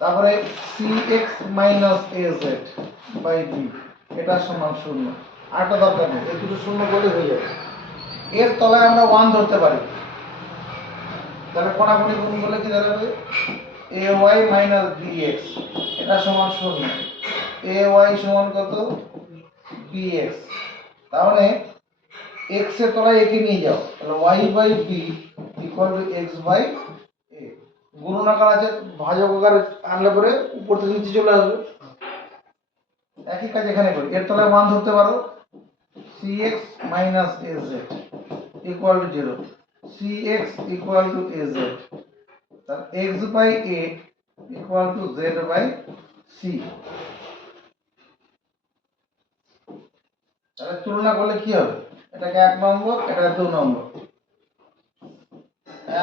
তারপরে cx minus az by b, এটা সমান শূন্য। আরটা দরকার নেই, এই দুটো শূন্য করলে হয়ে যাবে। এর তলায় আমরা 1 ধরতে পারি, তাহলে কোনাকুনি গুণ করলে কি দাঁড়াবে? ay মাইনাস bx, এটা সমান শূন্য। ay সমান কত? bx। তাহলে x এর তলায় একে নিয়ে যাও, তাহলে y by b equal to x by a। গুণন আকার আছে, ভাজক আকার আনলে পরে উপর থেকে নিচে চলে আসবে। একই কাজ এখানে করি, এর তলায় 1 ধরতে পারো, cx minus az equal to 0, cx equal to az, তাহলে x by a equal to z by c। তাহলে তুলনা করলে কি হবে? এটাকে 1 নম্বর, এটা 2 নম্বর।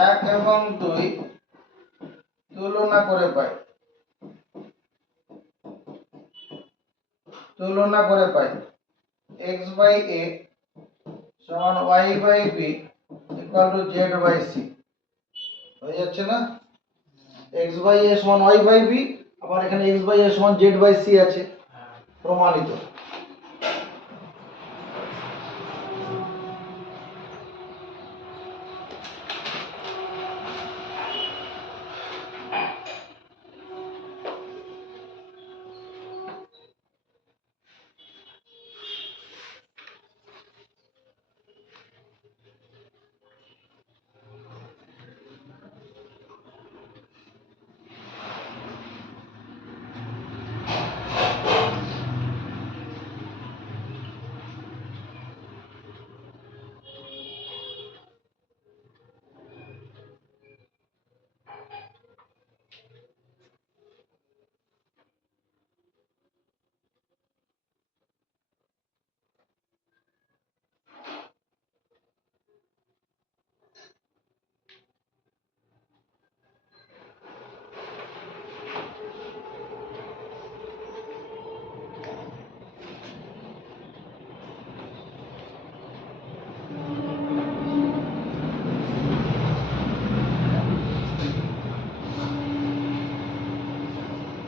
1 এবং 2 তুলনা করে পাই, তুলনা করে পাই x বাই a সমান y by b equal to z by c। হয়ে যাচ্ছে না? x বাই a সমান y বাই b, আবার এখানে x বাই a সমান z বাই c আছে, প্রমাণিত।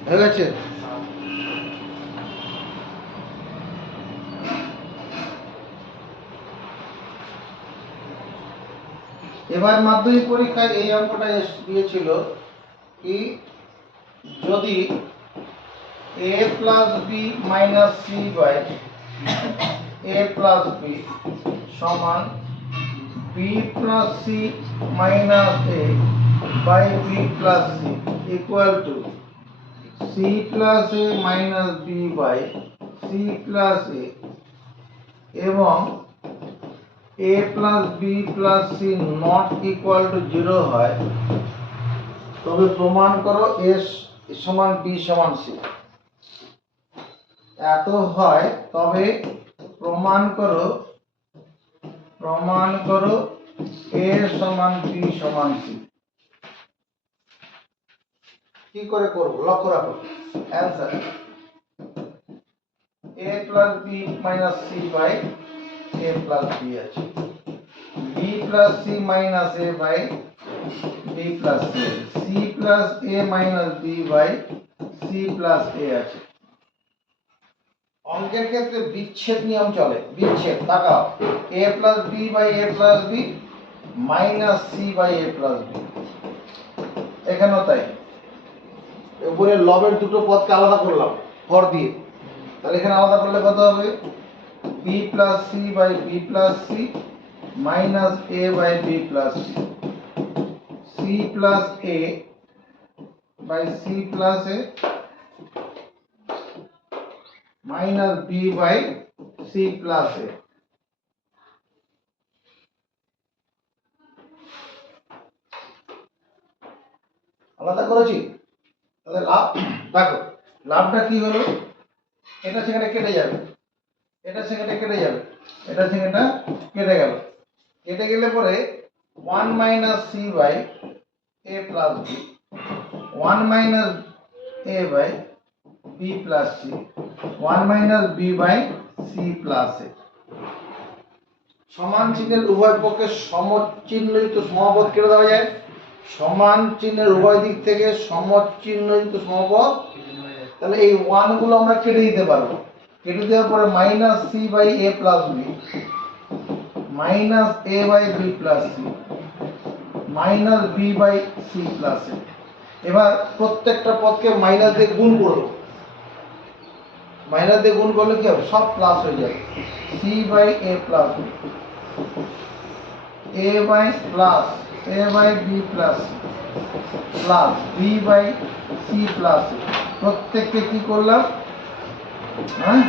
হয়ে গেছে? এবার মাধ্যমিক পরীক্ষায় এই অঙ্কটা দিয়েছিল কি, যদি a plus b minus c by a plus b সমান b plus c minus a by b plus c equal to c plus a minus b by c plus a, এবং a plus b plus c not equal to 0 হয়, তবে প্রমাণ করো a সমান b সমান c। এত হয় তবে প্রমাণ করো a সমান b সমান c। কি করে করব লক্ষ্য রাখো। Answer a plus b minus c by a plus b আছে, b plus c minus a by b plus c, c plus a minus b by c plus a আছে। অঙ্কের ক্ষেত্রে বিচ্ছেদ নিয়ম চলে, বিচ্ছেদ তাকাও, a plus b by a plus b minus c by a plus b, এখানেও তাই। উপরে লবের দুটো পদকে আলাদা করলাম হর দিয়ে, তাহলে এখানে আলাদা করলে কত হবে? b plus c by b plus c minus a by b plus c, c plus a by c plus a minus b by c plus a। আলাদা করেছি। তাহলে লাভ দেখো, লাভটা কি হলো, এটা সেখানে কেটে যাবে, এটা সেখানে কেটে যাবে, এটা সেখানটা কেটে গেল, কেটে গেলে পরে 1 minus c by a plus b, 1 minus a by b plus c, 1 minus b by c plus a. সমান চিহ্নের উভয় পক্ষে সমচিহ্নিত সমপদ কেটে দেওয়া যায়। সমান চিহ্নের উভয় দিক থেকে সমচিহ্নিত সমপদ, তাহলে এই 1 গুলো আমরা কেটে দিতে পারবো। কেটে দেওয়ার পরে minus c by a plus b, minus a by b plus c, minus b by c plus a. এবার প্রত্যেকটা পদকে মাইনাস দিয়ে গুণ করব, মাইনাস দিয়ে গুণ করলে কি হবে, সব প্লাস হয়ে যাবে। C by a plus b, a by plus a by b plus plus b by c plus, প্রত্যেককে কি করলাম, হ্যাঁ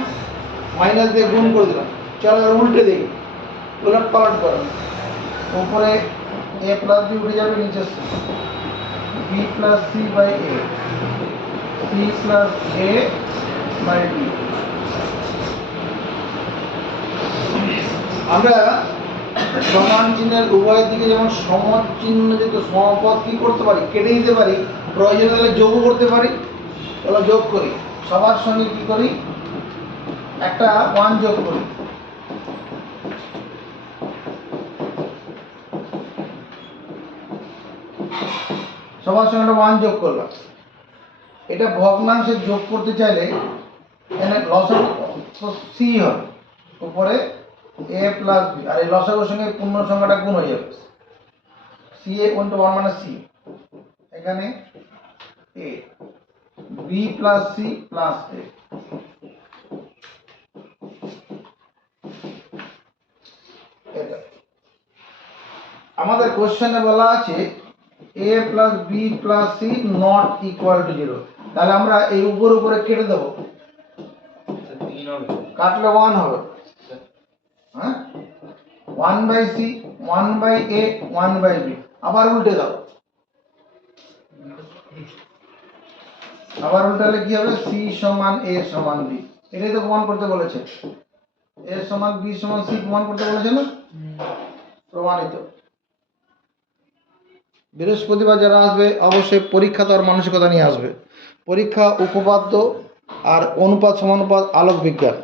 মাইনাস দিয়ে গুণ করে দিলাম। চলো উল্টে দিই, উলট পালট করো, উপরে এ প্লাস বি উঠে যাবে, নিচে b plus c by a, c plus a by b. আমরা সমান চিহ্নের উভয় দিকে যেমন সমান চিহ্নিত সমপদ কি করতে পারি, কেটে দিতে পারি, প্রয়োজন হলে যোগও করতে পারি। তাহলে যোগ করি, সবার সঙ্গে কি করি, একটা 1 যোগ করি, সবার সঙ্গে একটা 1 যোগ করলাম। এটা ভগ্নাংশে যোগ করতে চাইলে এখানে লসাগু সি হবে, উপরে এ প্লাস বি, আর এই লসাগুর সঙ্গে পূর্ণ সংখ্যাটা গুণ হয়ে যাবে, সি এ 1 মানে সি, এখানে a b plus c plus a. এটা আমাদের কোশ্চেনে বলা আছে a plus b plus c not equal to 0, তাহলে আমরা এই উপরে কেটে দেবো, কাটলে 1 হবে, হ্যাঁ 1 by c, 1 by a, 1 by b. আবার উল্টে দাও, আবার উল্টালে কি হবে, সি সমান এ সমান বি, এটাই তো প্রমাণ করতে বলেছে, এ সমান বি সমান সি প্রমাণ করতে বলেছে না, প্রমাণিত। বৃহস্পতিবার যারা আসবে অবশ্যই পরীক্ষা দেওয়ার মানসিকতা নিয়ে আসবে। পরীক্ষা উপপাদ্য আর অনুপাত সমানুপাত আলোক বিজ্ঞান